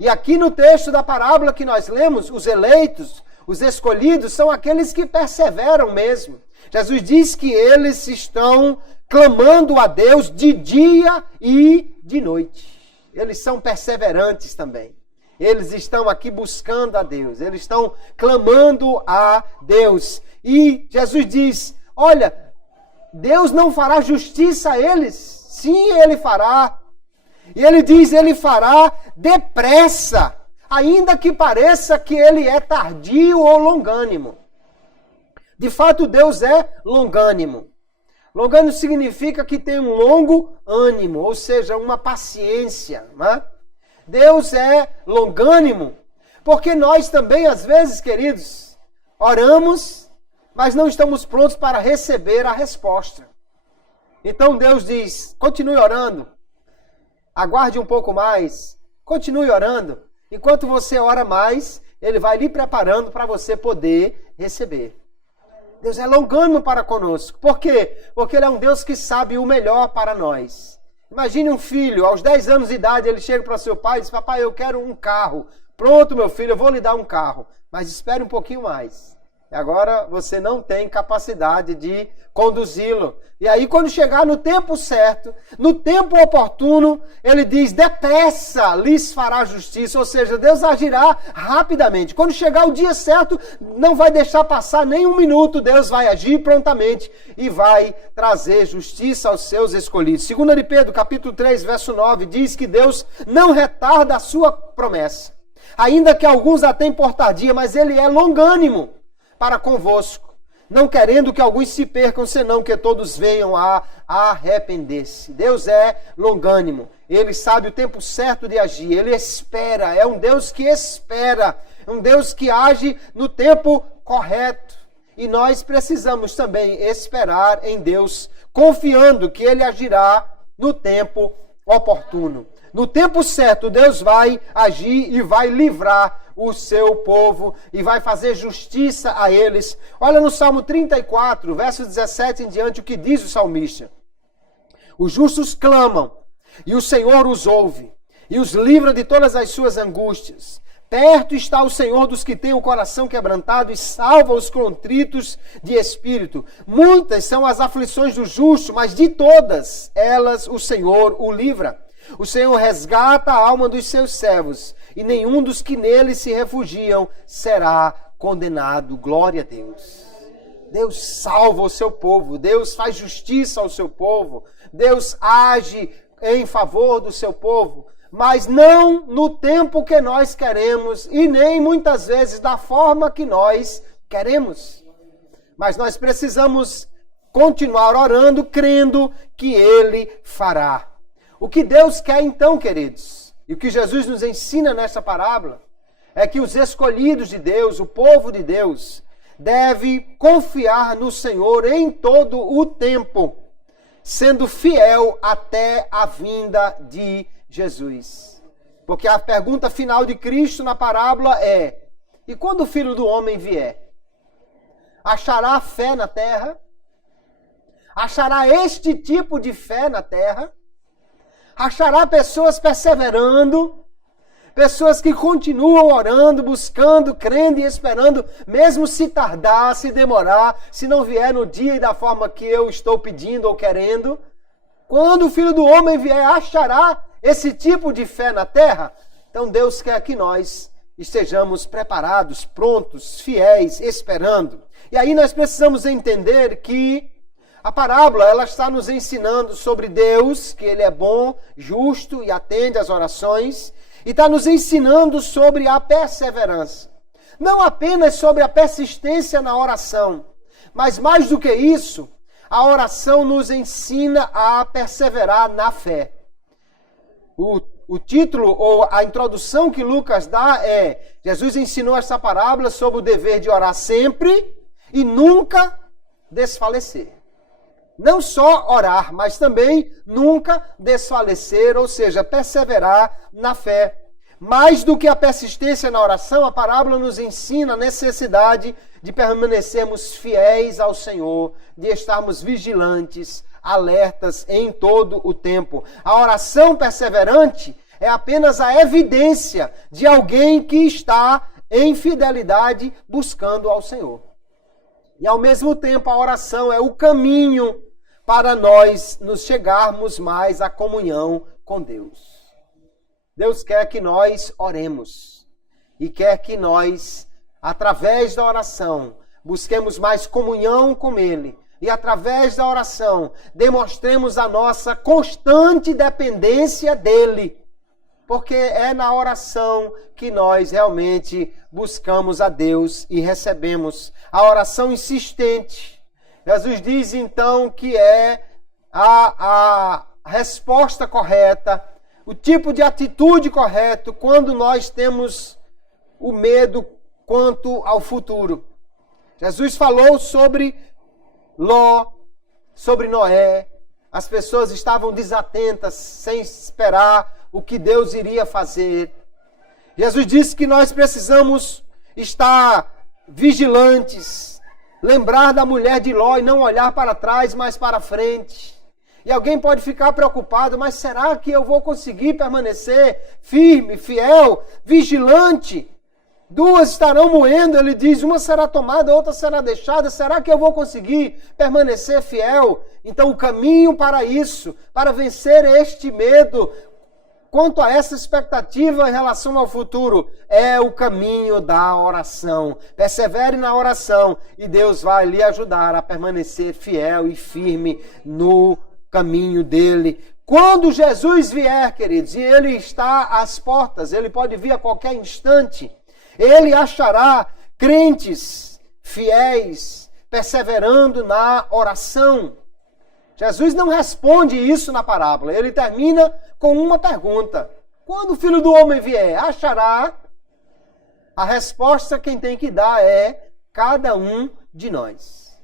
E aqui no texto da parábola que nós lemos, os eleitos, os escolhidos, são aqueles que perseveram mesmo. Jesus diz que eles estão clamando a Deus de dia e de noite. Eles são perseverantes também. Eles estão aqui buscando a Deus. Eles estão clamando a Deus. E Jesus diz, olha, Deus não fará justiça a eles? Sim, Ele fará. E Ele diz, Ele fará depressa, ainda que pareça que Ele é tardio ou longânimo. De fato, Deus é longânimo. Longânimo significa que tem um longo ânimo, ou seja, uma paciência, né? Deus é longânimo, porque nós também, às vezes, queridos, oramos, mas não estamos prontos para receber a resposta. Então Deus diz, continue orando, aguarde um pouco mais, continue orando. Enquanto você ora mais, Ele vai lhe preparando para você poder receber. Deus é longânimo para conosco. Por quê? Porque Ele é um Deus que sabe o melhor para nós. Imagine um filho, aos 10 anos de idade, ele chega para seu pai e diz, papai, eu quero um carro. Pronto, meu filho, eu vou lhe dar um carro. Mas espere um pouquinho mais. E agora você não tem capacidade de conduzi-lo. E aí, quando chegar no tempo certo, no tempo oportuno, ele diz, depressa lhes fará justiça. Ou seja, Deus agirá rapidamente. Quando chegar o dia certo, não vai deixar passar nem um minuto. Deus vai agir prontamente e vai trazer justiça aos seus escolhidos. 2 de Pedro, capítulo 3, verso 9, diz que Deus não retarda a sua promessa. Ainda que alguns a tenham por tardia, mas Ele é longânimo para convosco, não querendo que alguns se percam, senão que todos venham a arrepender-se. Deus é longânimo, Ele sabe o tempo certo de agir, Ele espera, é um Deus que espera, um Deus que age no tempo correto. E nós precisamos também esperar em Deus, confiando que Ele agirá no tempo oportuno. No tempo certo, Deus vai agir e vai livrar o seu povo e vai fazer justiça a eles. Olha no Salmo 34, verso 17 em diante, o que diz o salmista. Os justos clamam, e o Senhor os ouve, e os livra de todas as suas angústias. Perto está o Senhor dos que têm o coração quebrantado e salva os contritos de espírito. Muitas são as aflições do justo, mas de todas elas o Senhor o livra. O Senhor resgata a alma dos seus servos, e nenhum dos que nele se refugiam será condenado. Glória a Deus. Deus salva o seu povo, Deus faz justiça ao seu povo, Deus age em favor do seu povo, mas não no tempo que nós queremos e nem muitas vezes da forma que nós queremos. Mas nós precisamos continuar orando, crendo que Ele fará. O que Deus quer então, queridos, e o que Jesus nos ensina nesta parábola, é que os escolhidos de Deus, o povo de Deus, deve confiar no Senhor em todo o tempo, sendo fiel até a vinda de Jesus. Porque a pergunta final de Cristo na parábola é: e quando o Filho do Homem vier, achará fé na terra? Achará este tipo de fé na terra? Achará pessoas perseverando, pessoas que continuam orando, buscando, crendo e esperando, mesmo se tardar, se demorar, se não vier no dia e da forma que eu estou pedindo ou querendo? Quando o Filho do Homem vier, achará esse tipo de fé na terra? Então Deus quer que nós estejamos preparados, prontos, fiéis, esperando. E aí nós precisamos entender que a parábola, ela está nos ensinando sobre Deus, que Ele é bom, justo e atende às orações, e está nos ensinando sobre a perseverança. Não apenas sobre a persistência na oração, mas mais do que isso, a oração nos ensina a perseverar na fé. O título ou a introdução que Lucas dá é: Jesus ensinou essa parábola sobre o dever de orar sempre e nunca desfalecer. Não só orar, mas também nunca desfalecer, ou seja, perseverar na fé. Mais do que a persistência na oração, a parábola nos ensina a necessidade de permanecermos fiéis ao Senhor, de estarmos vigilantes, alertas em todo o tempo. A oração perseverante é apenas a evidência de alguém que está em fidelidade buscando ao Senhor. E ao mesmo tempo a oração é o caminho para nós nos chegarmos mais à comunhão com Deus. Deus quer que nós oremos e quer que nós, através da oração, busquemos mais comunhão com Ele. E através da oração, demonstremos a nossa constante dependência dEle. Porque é na oração que nós realmente buscamos a Deus e recebemos a oração insistente. Jesus diz então que é a resposta correta, o tipo de atitude correto quando nós temos o medo quanto ao futuro. Jesus falou sobre Ló, sobre Noé. As pessoas estavam desatentas, sem esperar o que Deus iria fazer. Jesus disse que nós precisamos estar vigilantes, lembrar da mulher de Ló e não olhar para trás, mas para frente. E alguém pode ficar preocupado, mas será que eu vou conseguir permanecer firme, fiel, vigilante? Duas estarão moendo, ele diz, uma será tomada, outra será deixada. Será que eu vou conseguir permanecer fiel? Então o caminho para isso, para vencer este medo, quanto a essa expectativa em relação ao futuro, é o caminho da oração. Persevere na oração e Deus vai lhe ajudar a permanecer fiel e firme no caminho dele. Quando Jesus vier, queridos, e ele está às portas, ele pode vir a qualquer instante, ele achará crentes fiéis, perseverando na oração. Jesus não responde isso na parábola. Ele termina com uma pergunta: quando o Filho do Homem vier, achará? A resposta quem tem que dar é cada um de nós.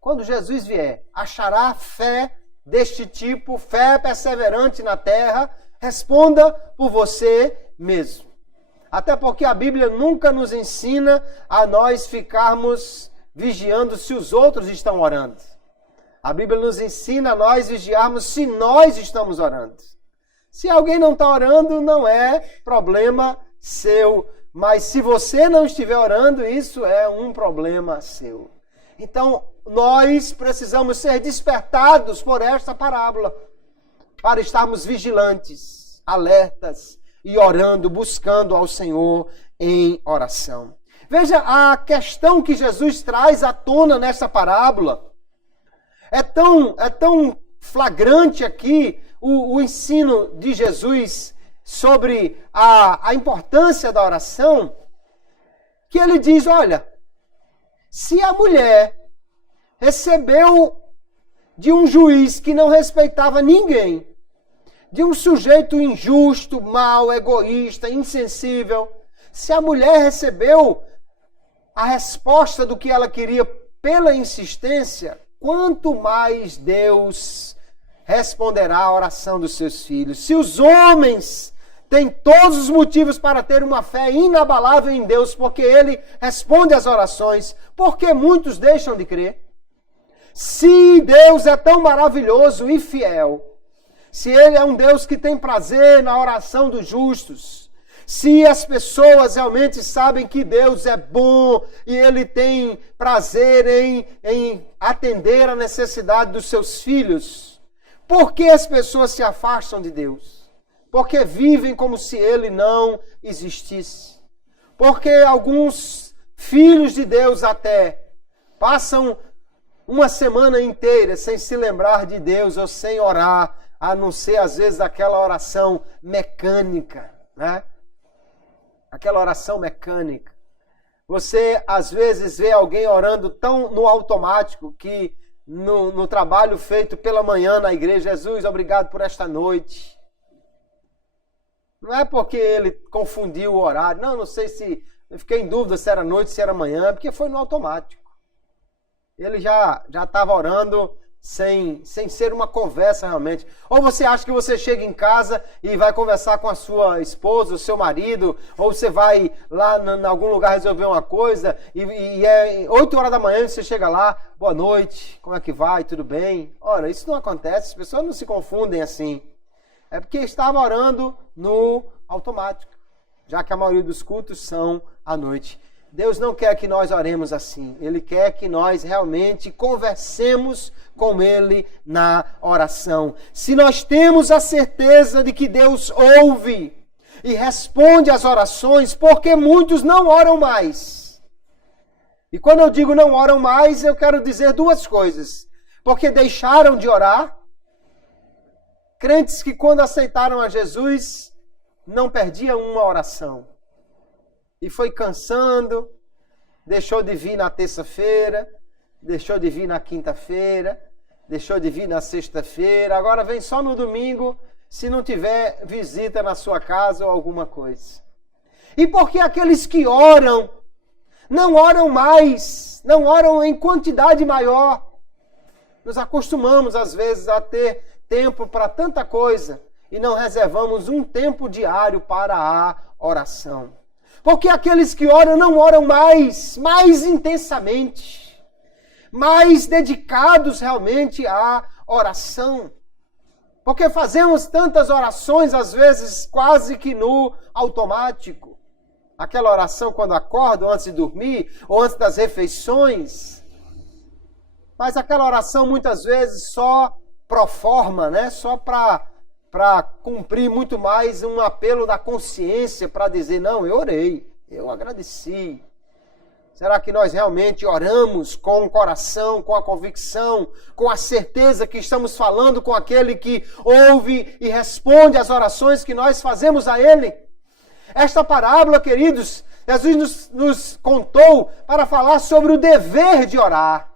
Quando Jesus vier, achará fé deste tipo, fé perseverante na terra? Responda por você mesmo. Até porque a Bíblia nunca nos ensina a nós ficarmos vigiando se os outros estão orando. A Bíblia nos ensina a nós vigiarmos se nós estamos orando. Se alguém não está orando, não é problema seu. Mas se você não estiver orando, isso é um problema seu. Então, nós precisamos ser despertados por esta parábola para estarmos vigilantes, alertas e orando, buscando ao Senhor em oração. Veja, a questão que Jesus traz à tona nessa parábola é tão flagrante aqui o ensino de Jesus sobre a importância da oração, que ele diz, olha, se a mulher recebeu de um juiz que não respeitava ninguém, de um sujeito injusto, mau, egoísta, insensível, se a mulher recebeu a resposta do que ela queria pela insistência, quanto mais Deus responderá à oração dos seus filhos. Se os homens tem todos os motivos para ter uma fé inabalável em Deus, porque Ele responde às orações. Porque muitos deixam de crer? Se Deus é tão maravilhoso e fiel, se Ele é um Deus que tem prazer na oração dos justos, se as pessoas realmente sabem que Deus é bom e Ele tem prazer em atender a necessidade dos seus filhos, por que as pessoas se afastam de Deus? Porque vivem como se Ele não existisse. Porque alguns filhos de Deus até passam uma semana inteira sem se lembrar de Deus ou sem orar, a não ser às vezes aquela oração mecânica, né? Aquela oração mecânica. Você às vezes vê alguém orando tão no automático que no trabalho feito pela manhã na igreja, Jesus, obrigado por esta noite. Não é porque ele confundiu o horário. Não sei se... Eu fiquei em dúvida se era noite, se era manhã, porque foi no automático. Ele já estava orando sem ser uma conversa realmente. Ou você acha que você chega em casa e vai conversar com a sua esposa, o seu marido, ou você vai lá em algum lugar resolver uma coisa e é 8 horas da manhã e você chega lá, boa noite, como é que vai, tudo bem? Ora, isso não acontece, as pessoas não se confundem assim. É porque estava orando no automático, já que a maioria dos cultos são à noite. Deus não quer que nós oremos assim. Ele quer que nós realmente conversemos com Ele na oração. Se nós temos a certeza de que Deus ouve e responde às orações, porque muitos não oram mais. E quando eu digo não oram mais, eu quero dizer duas coisas. Porque deixaram de orar. Crentes que quando aceitaram a Jesus, não perdiam uma oração. E foi cansando, deixou de vir na terça-feira, deixou de vir na quinta-feira, deixou de vir na sexta-feira, agora vem só no domingo, se não tiver visita na sua casa ou alguma coisa. E porque aqueles que oram, não oram mais, não oram em quantidade maior. Nos acostumamos às vezes a ter tempo para tanta coisa e não reservamos um tempo diário para a oração. Porque aqueles que oram não oram mais intensamente, mais dedicados realmente à oração. Porque fazemos tantas orações, às vezes quase que no automático. Aquela oração quando acorda, ou antes de dormir, ou antes das refeições. Mas aquela oração muitas vezes só pro forma, né? Só para cumprir muito mais um apelo da consciência, para dizer, não, eu orei, eu agradeci. Será que nós realmente oramos com o coração, com a convicção, com a certeza que estamos falando com aquele que ouve e responde às orações que nós fazemos a Ele? Esta parábola, queridos, Jesus nos contou para falar sobre o dever de orar.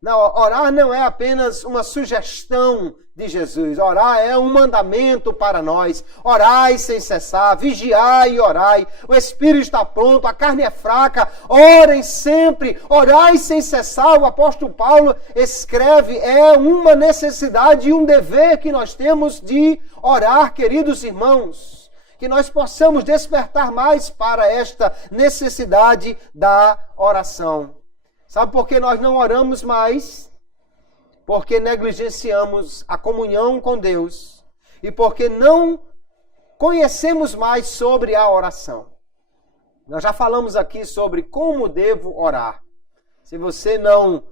Não, orar não é apenas uma sugestão de Jesus. Orar é um mandamento para nós. Orai sem cessar, vigiai e orai. O espírito está pronto, a carne é fraca. Orem sempre, orai sem cessar. O apóstolo Paulo escreve, é uma necessidade e um dever que nós temos de orar, queridos irmãos. Que nós possamos despertar mais para esta necessidade da oração. Sabe por que nós não oramos mais? Porque negligenciamos a comunhão com Deus e porque não conhecemos mais sobre a oração. Nós já falamos aqui sobre como devo orar. Se você não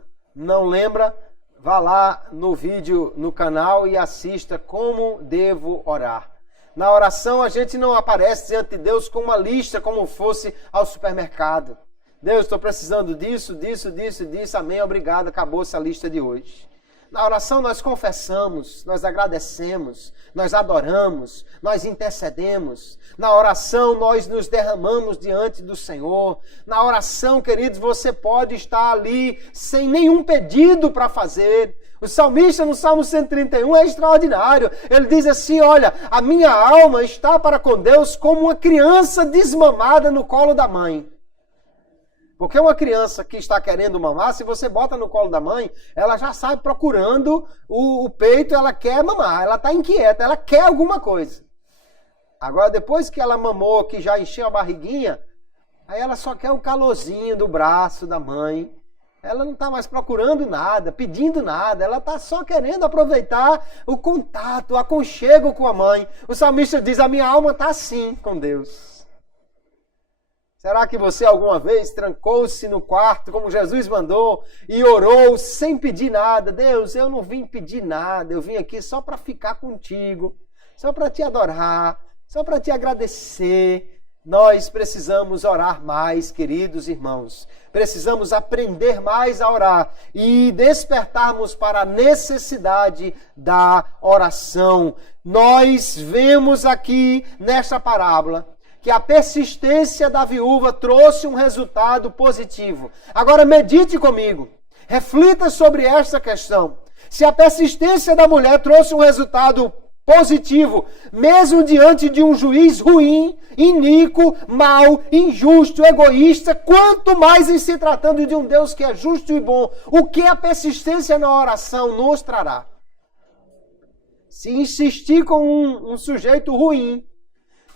lembra, vá lá no vídeo no canal e assista como devo orar. Na oração a gente não aparece diante de Deus com uma lista como fosse ao supermercado. Deus, estou precisando disso, amém, obrigado, acabou-se a lista de hoje. Na oração nós confessamos, nós agradecemos, nós adoramos, nós intercedemos. Na oração nós nos derramamos diante do Senhor. Na oração, queridos, você pode estar ali sem nenhum pedido para fazer. O salmista no Salmo 131 é extraordinário. Ele diz assim, olha, a minha alma está para com Deus como uma criança desmamada no colo da mãe. Porque uma criança que está querendo mamar, se você bota no colo da mãe, ela já sai procurando o peito, ela quer mamar, ela está inquieta, ela quer alguma coisa. Agora, depois que ela mamou, que já encheu a barriguinha, aí ela só quer o calorzinho do braço da mãe. Ela não está mais procurando nada, pedindo nada. Ela está só querendo aproveitar o contato, o aconchego com a mãe. O salmista diz, a minha alma está assim com Deus. Será que você alguma vez trancou-se no quarto, como Jesus mandou, e orou sem pedir nada? Deus, eu não vim pedir nada, eu vim aqui só para ficar contigo, só para te adorar, só para te agradecer. Nós precisamos orar mais, queridos irmãos. Precisamos aprender mais a orar e despertarmos para a necessidade da oração. Nós vemos aqui nesta parábola que a persistência da viúva trouxe um resultado positivo. Agora medite comigo, reflita sobre esta questão. Se a persistência da mulher trouxe um resultado positivo, mesmo diante de um juiz ruim, iníquo, mau, injusto, egoísta, quanto mais em se tratando de um Deus que é justo e bom, o que a persistência na oração nos trará? Se insistir com um sujeito ruim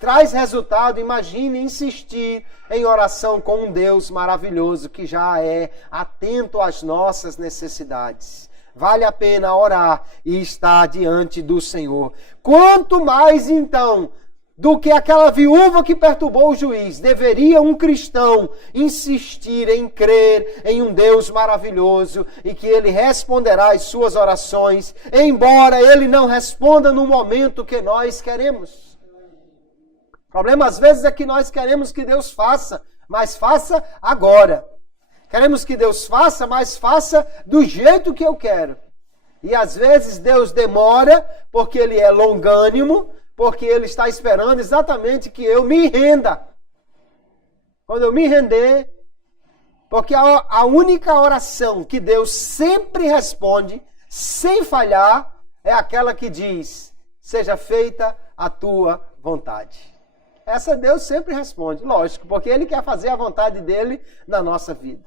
traz resultado, imagine insistir em oração com um Deus maravilhoso que já é atento às nossas necessidades. Vale a pena orar e estar diante do Senhor. Quanto mais, então, do que aquela viúva que perturbou o juiz, deveria um cristão insistir em crer em um Deus maravilhoso e que Ele responderá às suas orações, embora Ele não responda no momento que nós queremos. O problema, às vezes, é que nós queremos que Deus faça, mas faça agora. Queremos que Deus faça, mas faça do jeito que eu quero. E às vezes Deus demora, porque Ele é longânimo, porque Ele está esperando exatamente que eu me renda. Quando eu me render, porque a única oração que Deus sempre responde, sem falhar, é aquela que diz, seja feita a tua vontade. Essa Deus sempre responde, lógico, porque Ele quer fazer a vontade dEle na nossa vida.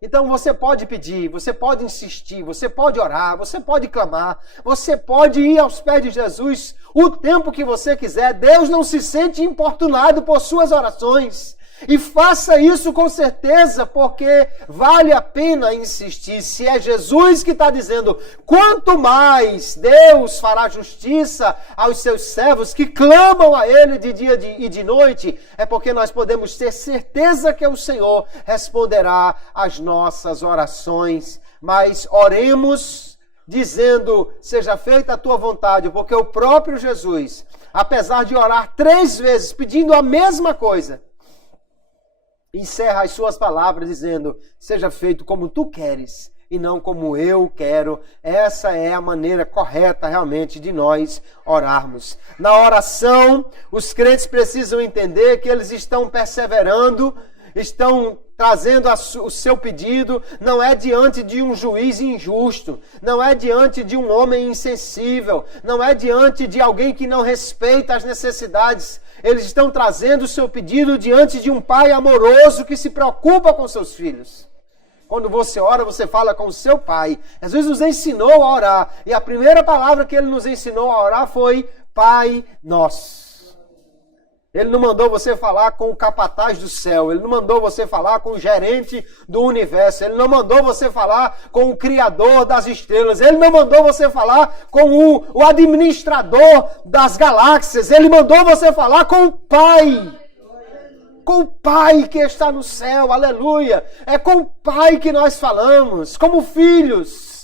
Então você pode pedir, você pode insistir, você pode orar, você pode clamar, você pode ir aos pés de Jesus o tempo que você quiser. Deus não se sente importunado por suas orações. E faça isso com certeza, porque vale a pena insistir. Se é Jesus que está dizendo, quanto mais Deus fará justiça aos seus servos que clamam a Ele de dia e de noite, é porque nós podemos ter certeza que o Senhor responderá às nossas orações. Mas oremos dizendo, seja feita a tua vontade, porque o próprio Jesus, apesar de orar 3 vezes pedindo a mesma coisa, encerra as suas palavras dizendo, seja feito como tu queres e não como eu quero. Essa é a maneira correta realmente de nós orarmos. Na oração, os crentes precisam entender que eles estão perseverando, estão trazendo o seu pedido, não é diante de um juiz injusto, não é diante de um homem insensível, não é diante de alguém que não respeita as necessidades. Eles estão trazendo o seu pedido diante de um pai amoroso que se preocupa com seus filhos. Quando você ora, você fala com o seu pai. Jesus nos ensinou a orar. E a primeira palavra que Ele nos ensinou a orar foi Pai Nosso. Ele não mandou você falar com o capataz do céu. Ele não mandou você falar com o gerente do universo. Ele não mandou você falar com o criador das estrelas. Ele não mandou você falar com o administrador das galáxias. Ele mandou você falar com o Pai. Com o Pai que está no céu. Aleluia. É com o Pai que nós falamos. Como filhos.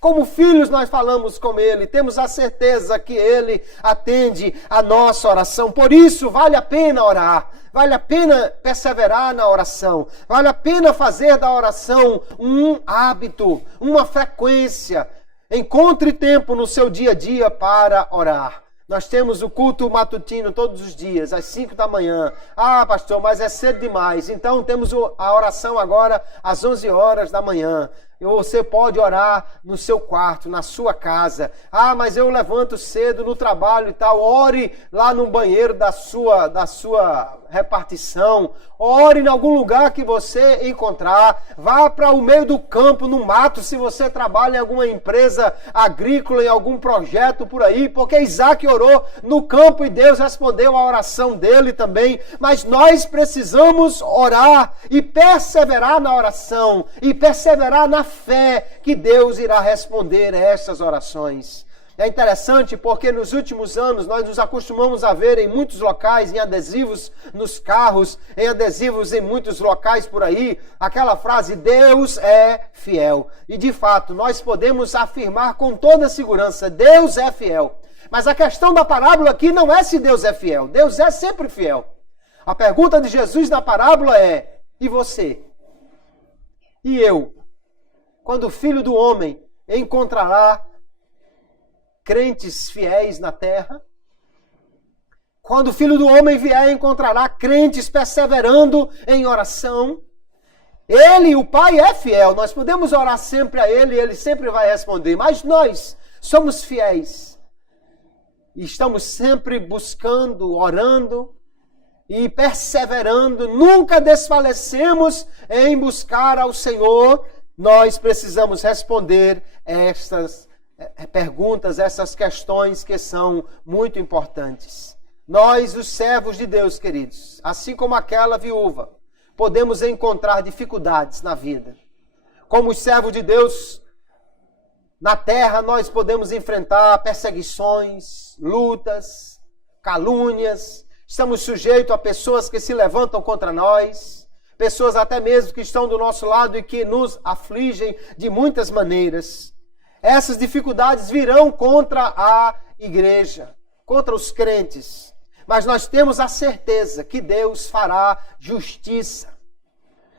Como filhos nós falamos com Ele, temos a certeza que Ele atende a nossa oração. Por isso vale a pena orar, vale a pena perseverar na oração, vale a pena fazer da oração um hábito, uma frequência. Encontre tempo no seu dia a dia para orar. Nós temos o culto matutino todos os dias, às 5 da manhã. Ah, pastor, mas é cedo demais. Então temos a oração agora às 11 horas da manhã. Você pode orar no seu quarto, na sua casa. Ah, mas eu levanto cedo no trabalho e tal. Ore lá no banheiro da sua repartição. Ore em algum lugar que você encontrar. Vá para o meio do campo, no mato, se você trabalha em alguma empresa agrícola, em algum projeto por aí. Porque Isaac orou no campo e Deus respondeu a oração dele também. Mas nós precisamos orar e perseverar na oração e perseverar na fé que Deus irá responder a essas orações. É interessante porque nos últimos anos nós nos acostumamos a ver em muitos locais, em adesivos nos carros, em adesivos em muitos locais por aí, aquela frase, Deus é fiel. E de fato, nós podemos afirmar com toda segurança, Deus é fiel. Mas a questão da parábola aqui não é se Deus é fiel. Deus é sempre fiel. A pergunta de Jesus na parábola é, e você? E eu? Quando o Filho do Homem encontrará crentes fiéis na terra? Quando o Filho do Homem vier, encontrará crentes perseverando em oração? Ele, o Pai, é fiel. Nós podemos orar sempre a Ele e Ele sempre vai responder. Mas nós somos fiéis. E estamos sempre buscando, orando e perseverando. Nunca desfalecemos em buscar ao Senhor. Nós precisamos responder estas perguntas, essas questões que são muito importantes. Nós, os servos de Deus, queridos, assim como aquela viúva, podemos encontrar dificuldades na vida. Como os servos de Deus, na terra nós podemos enfrentar perseguições, lutas, calúnias. Estamos sujeitos a pessoas que se levantam contra nós, pessoas até mesmo que estão do nosso lado e que nos afligem de muitas maneiras. Essas dificuldades virão contra a igreja, contra os crentes. Mas nós temos a certeza que Deus fará justiça.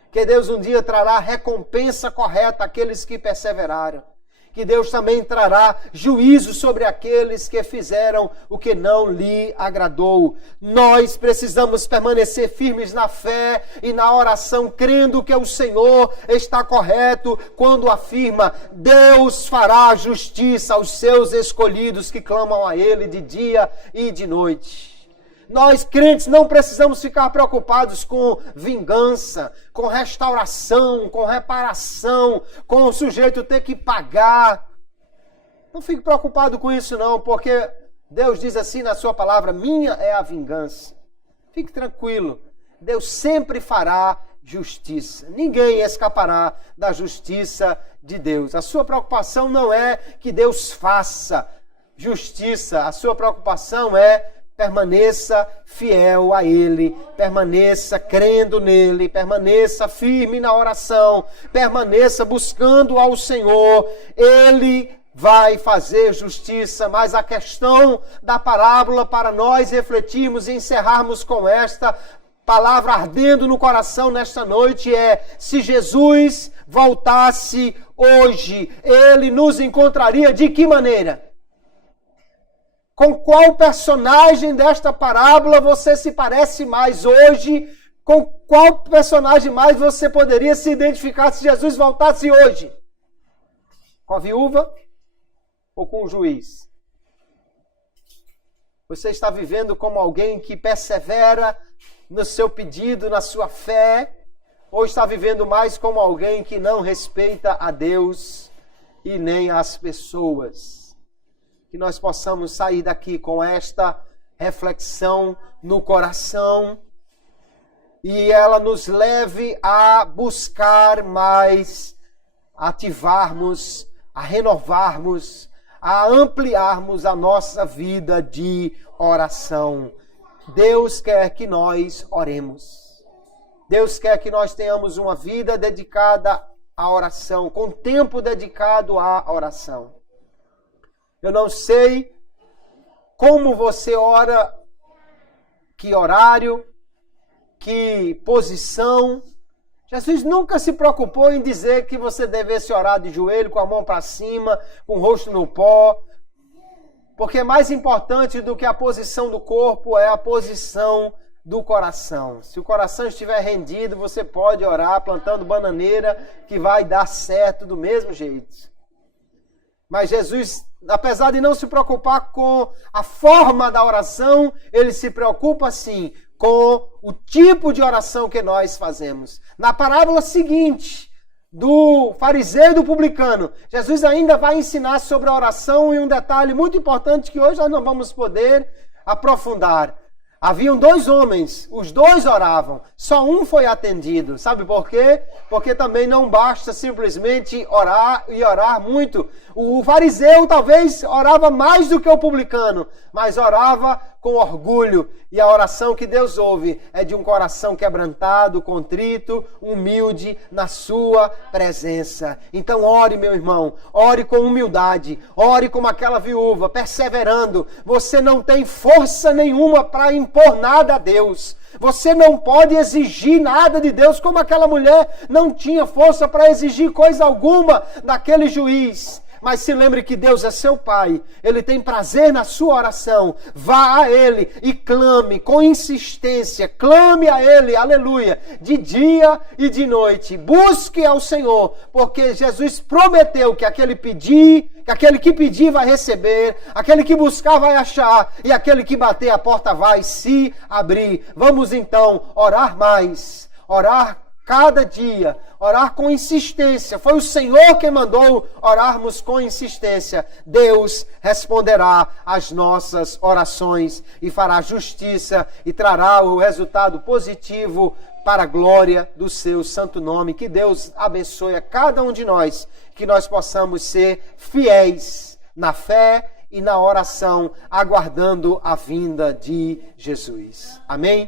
Que Deus um dia trará recompensa correta àqueles que perseveraram. Que Deus também trará juízo sobre aqueles que fizeram o que não lhe agradou. Nós precisamos permanecer firmes na fé e na oração, crendo que o Senhor está correto quando afirma: Deus fará justiça aos seus escolhidos que clamam a Ele de dia e de noite. Nós, crentes, não precisamos ficar preocupados com vingança, com restauração, com reparação, com o sujeito ter que pagar. Não fique preocupado com isso não, porque Deus diz assim na sua palavra, minha é a vingança. Fique tranquilo, Deus sempre fará justiça. Ninguém escapará da justiça de Deus. A sua preocupação não é que Deus faça justiça, a sua preocupação é permaneça fiel a Ele, permaneça crendo nele, permaneça firme na oração, permaneça buscando ao Senhor. Ele vai fazer justiça, mas a questão da parábola para nós refletirmos e encerrarmos com esta palavra ardendo no coração nesta noite é: se Jesus voltasse hoje, Ele nos encontraria de que maneira? Com qual personagem desta parábola você se parece mais hoje? Com qual personagem mais você poderia se identificar se Jesus voltasse hoje? Com a viúva ou com o juiz? Você está vivendo como alguém que persevera no seu pedido, na sua fé? Ou está vivendo mais como alguém que não respeita a Deus e nem as pessoas? Que nós possamos sair daqui com esta reflexão no coração e ela nos leve a buscar mais, a ativarmos, a renovarmos, a ampliarmos a nossa vida de oração. Deus quer que nós oremos. Deus quer que nós tenhamos uma vida dedicada à oração, com tempo dedicado à oração. Eu não sei como você ora, que horário, que posição. Jesus nunca se preocupou em dizer que você devesse orar de joelho, com a mão para cima, com o rosto no pó. Porque mais importante do que a posição do corpo é a posição do coração. Se o coração estiver rendido, você pode orar plantando bananeira, que vai dar certo do mesmo jeito. Mas Jesus, apesar de não se preocupar com a forma da oração, ele se preocupa sim com o tipo de oração que nós fazemos. Na parábola seguinte, do fariseu e do publicano, Jesus ainda vai ensinar sobre a oração e um detalhe muito importante que hoje nós não vamos poder aprofundar. Haviam 2 homens, os 2 oravam, só um foi atendido. Sabe por quê? Porque também não basta simplesmente orar e orar muito. O fariseu talvez orava mais do que o publicano, mas orava com orgulho. E a oração que Deus ouve é de um coração quebrantado, contrito, humilde na sua presença. Então ore, meu irmão, ore com humildade, ore como aquela viúva, perseverando. Você não tem força nenhuma para impor nada a Deus. Você não pode exigir nada de Deus, como aquela mulher não tinha força para exigir coisa alguma daquele juiz. Mas se lembre que Deus é seu Pai. Ele tem prazer na sua oração. Vá a Ele e clame com insistência. Clame a Ele, aleluia, de dia e de noite. Busque ao Senhor, porque Jesus prometeu que aquele que pedir vai receber, aquele que buscar vai achar, e aquele que bater a porta vai se abrir. Vamos então orar mais, orar cada dia, orar com insistência. Foi o Senhor quem mandou orarmos com insistência. Deus responderá às nossas orações e fará justiça e trará o resultado positivo para a glória do seu santo nome. Que Deus abençoe a cada um de nós, que nós possamos ser fiéis na fé e na oração, aguardando a vinda de Jesus. Amém?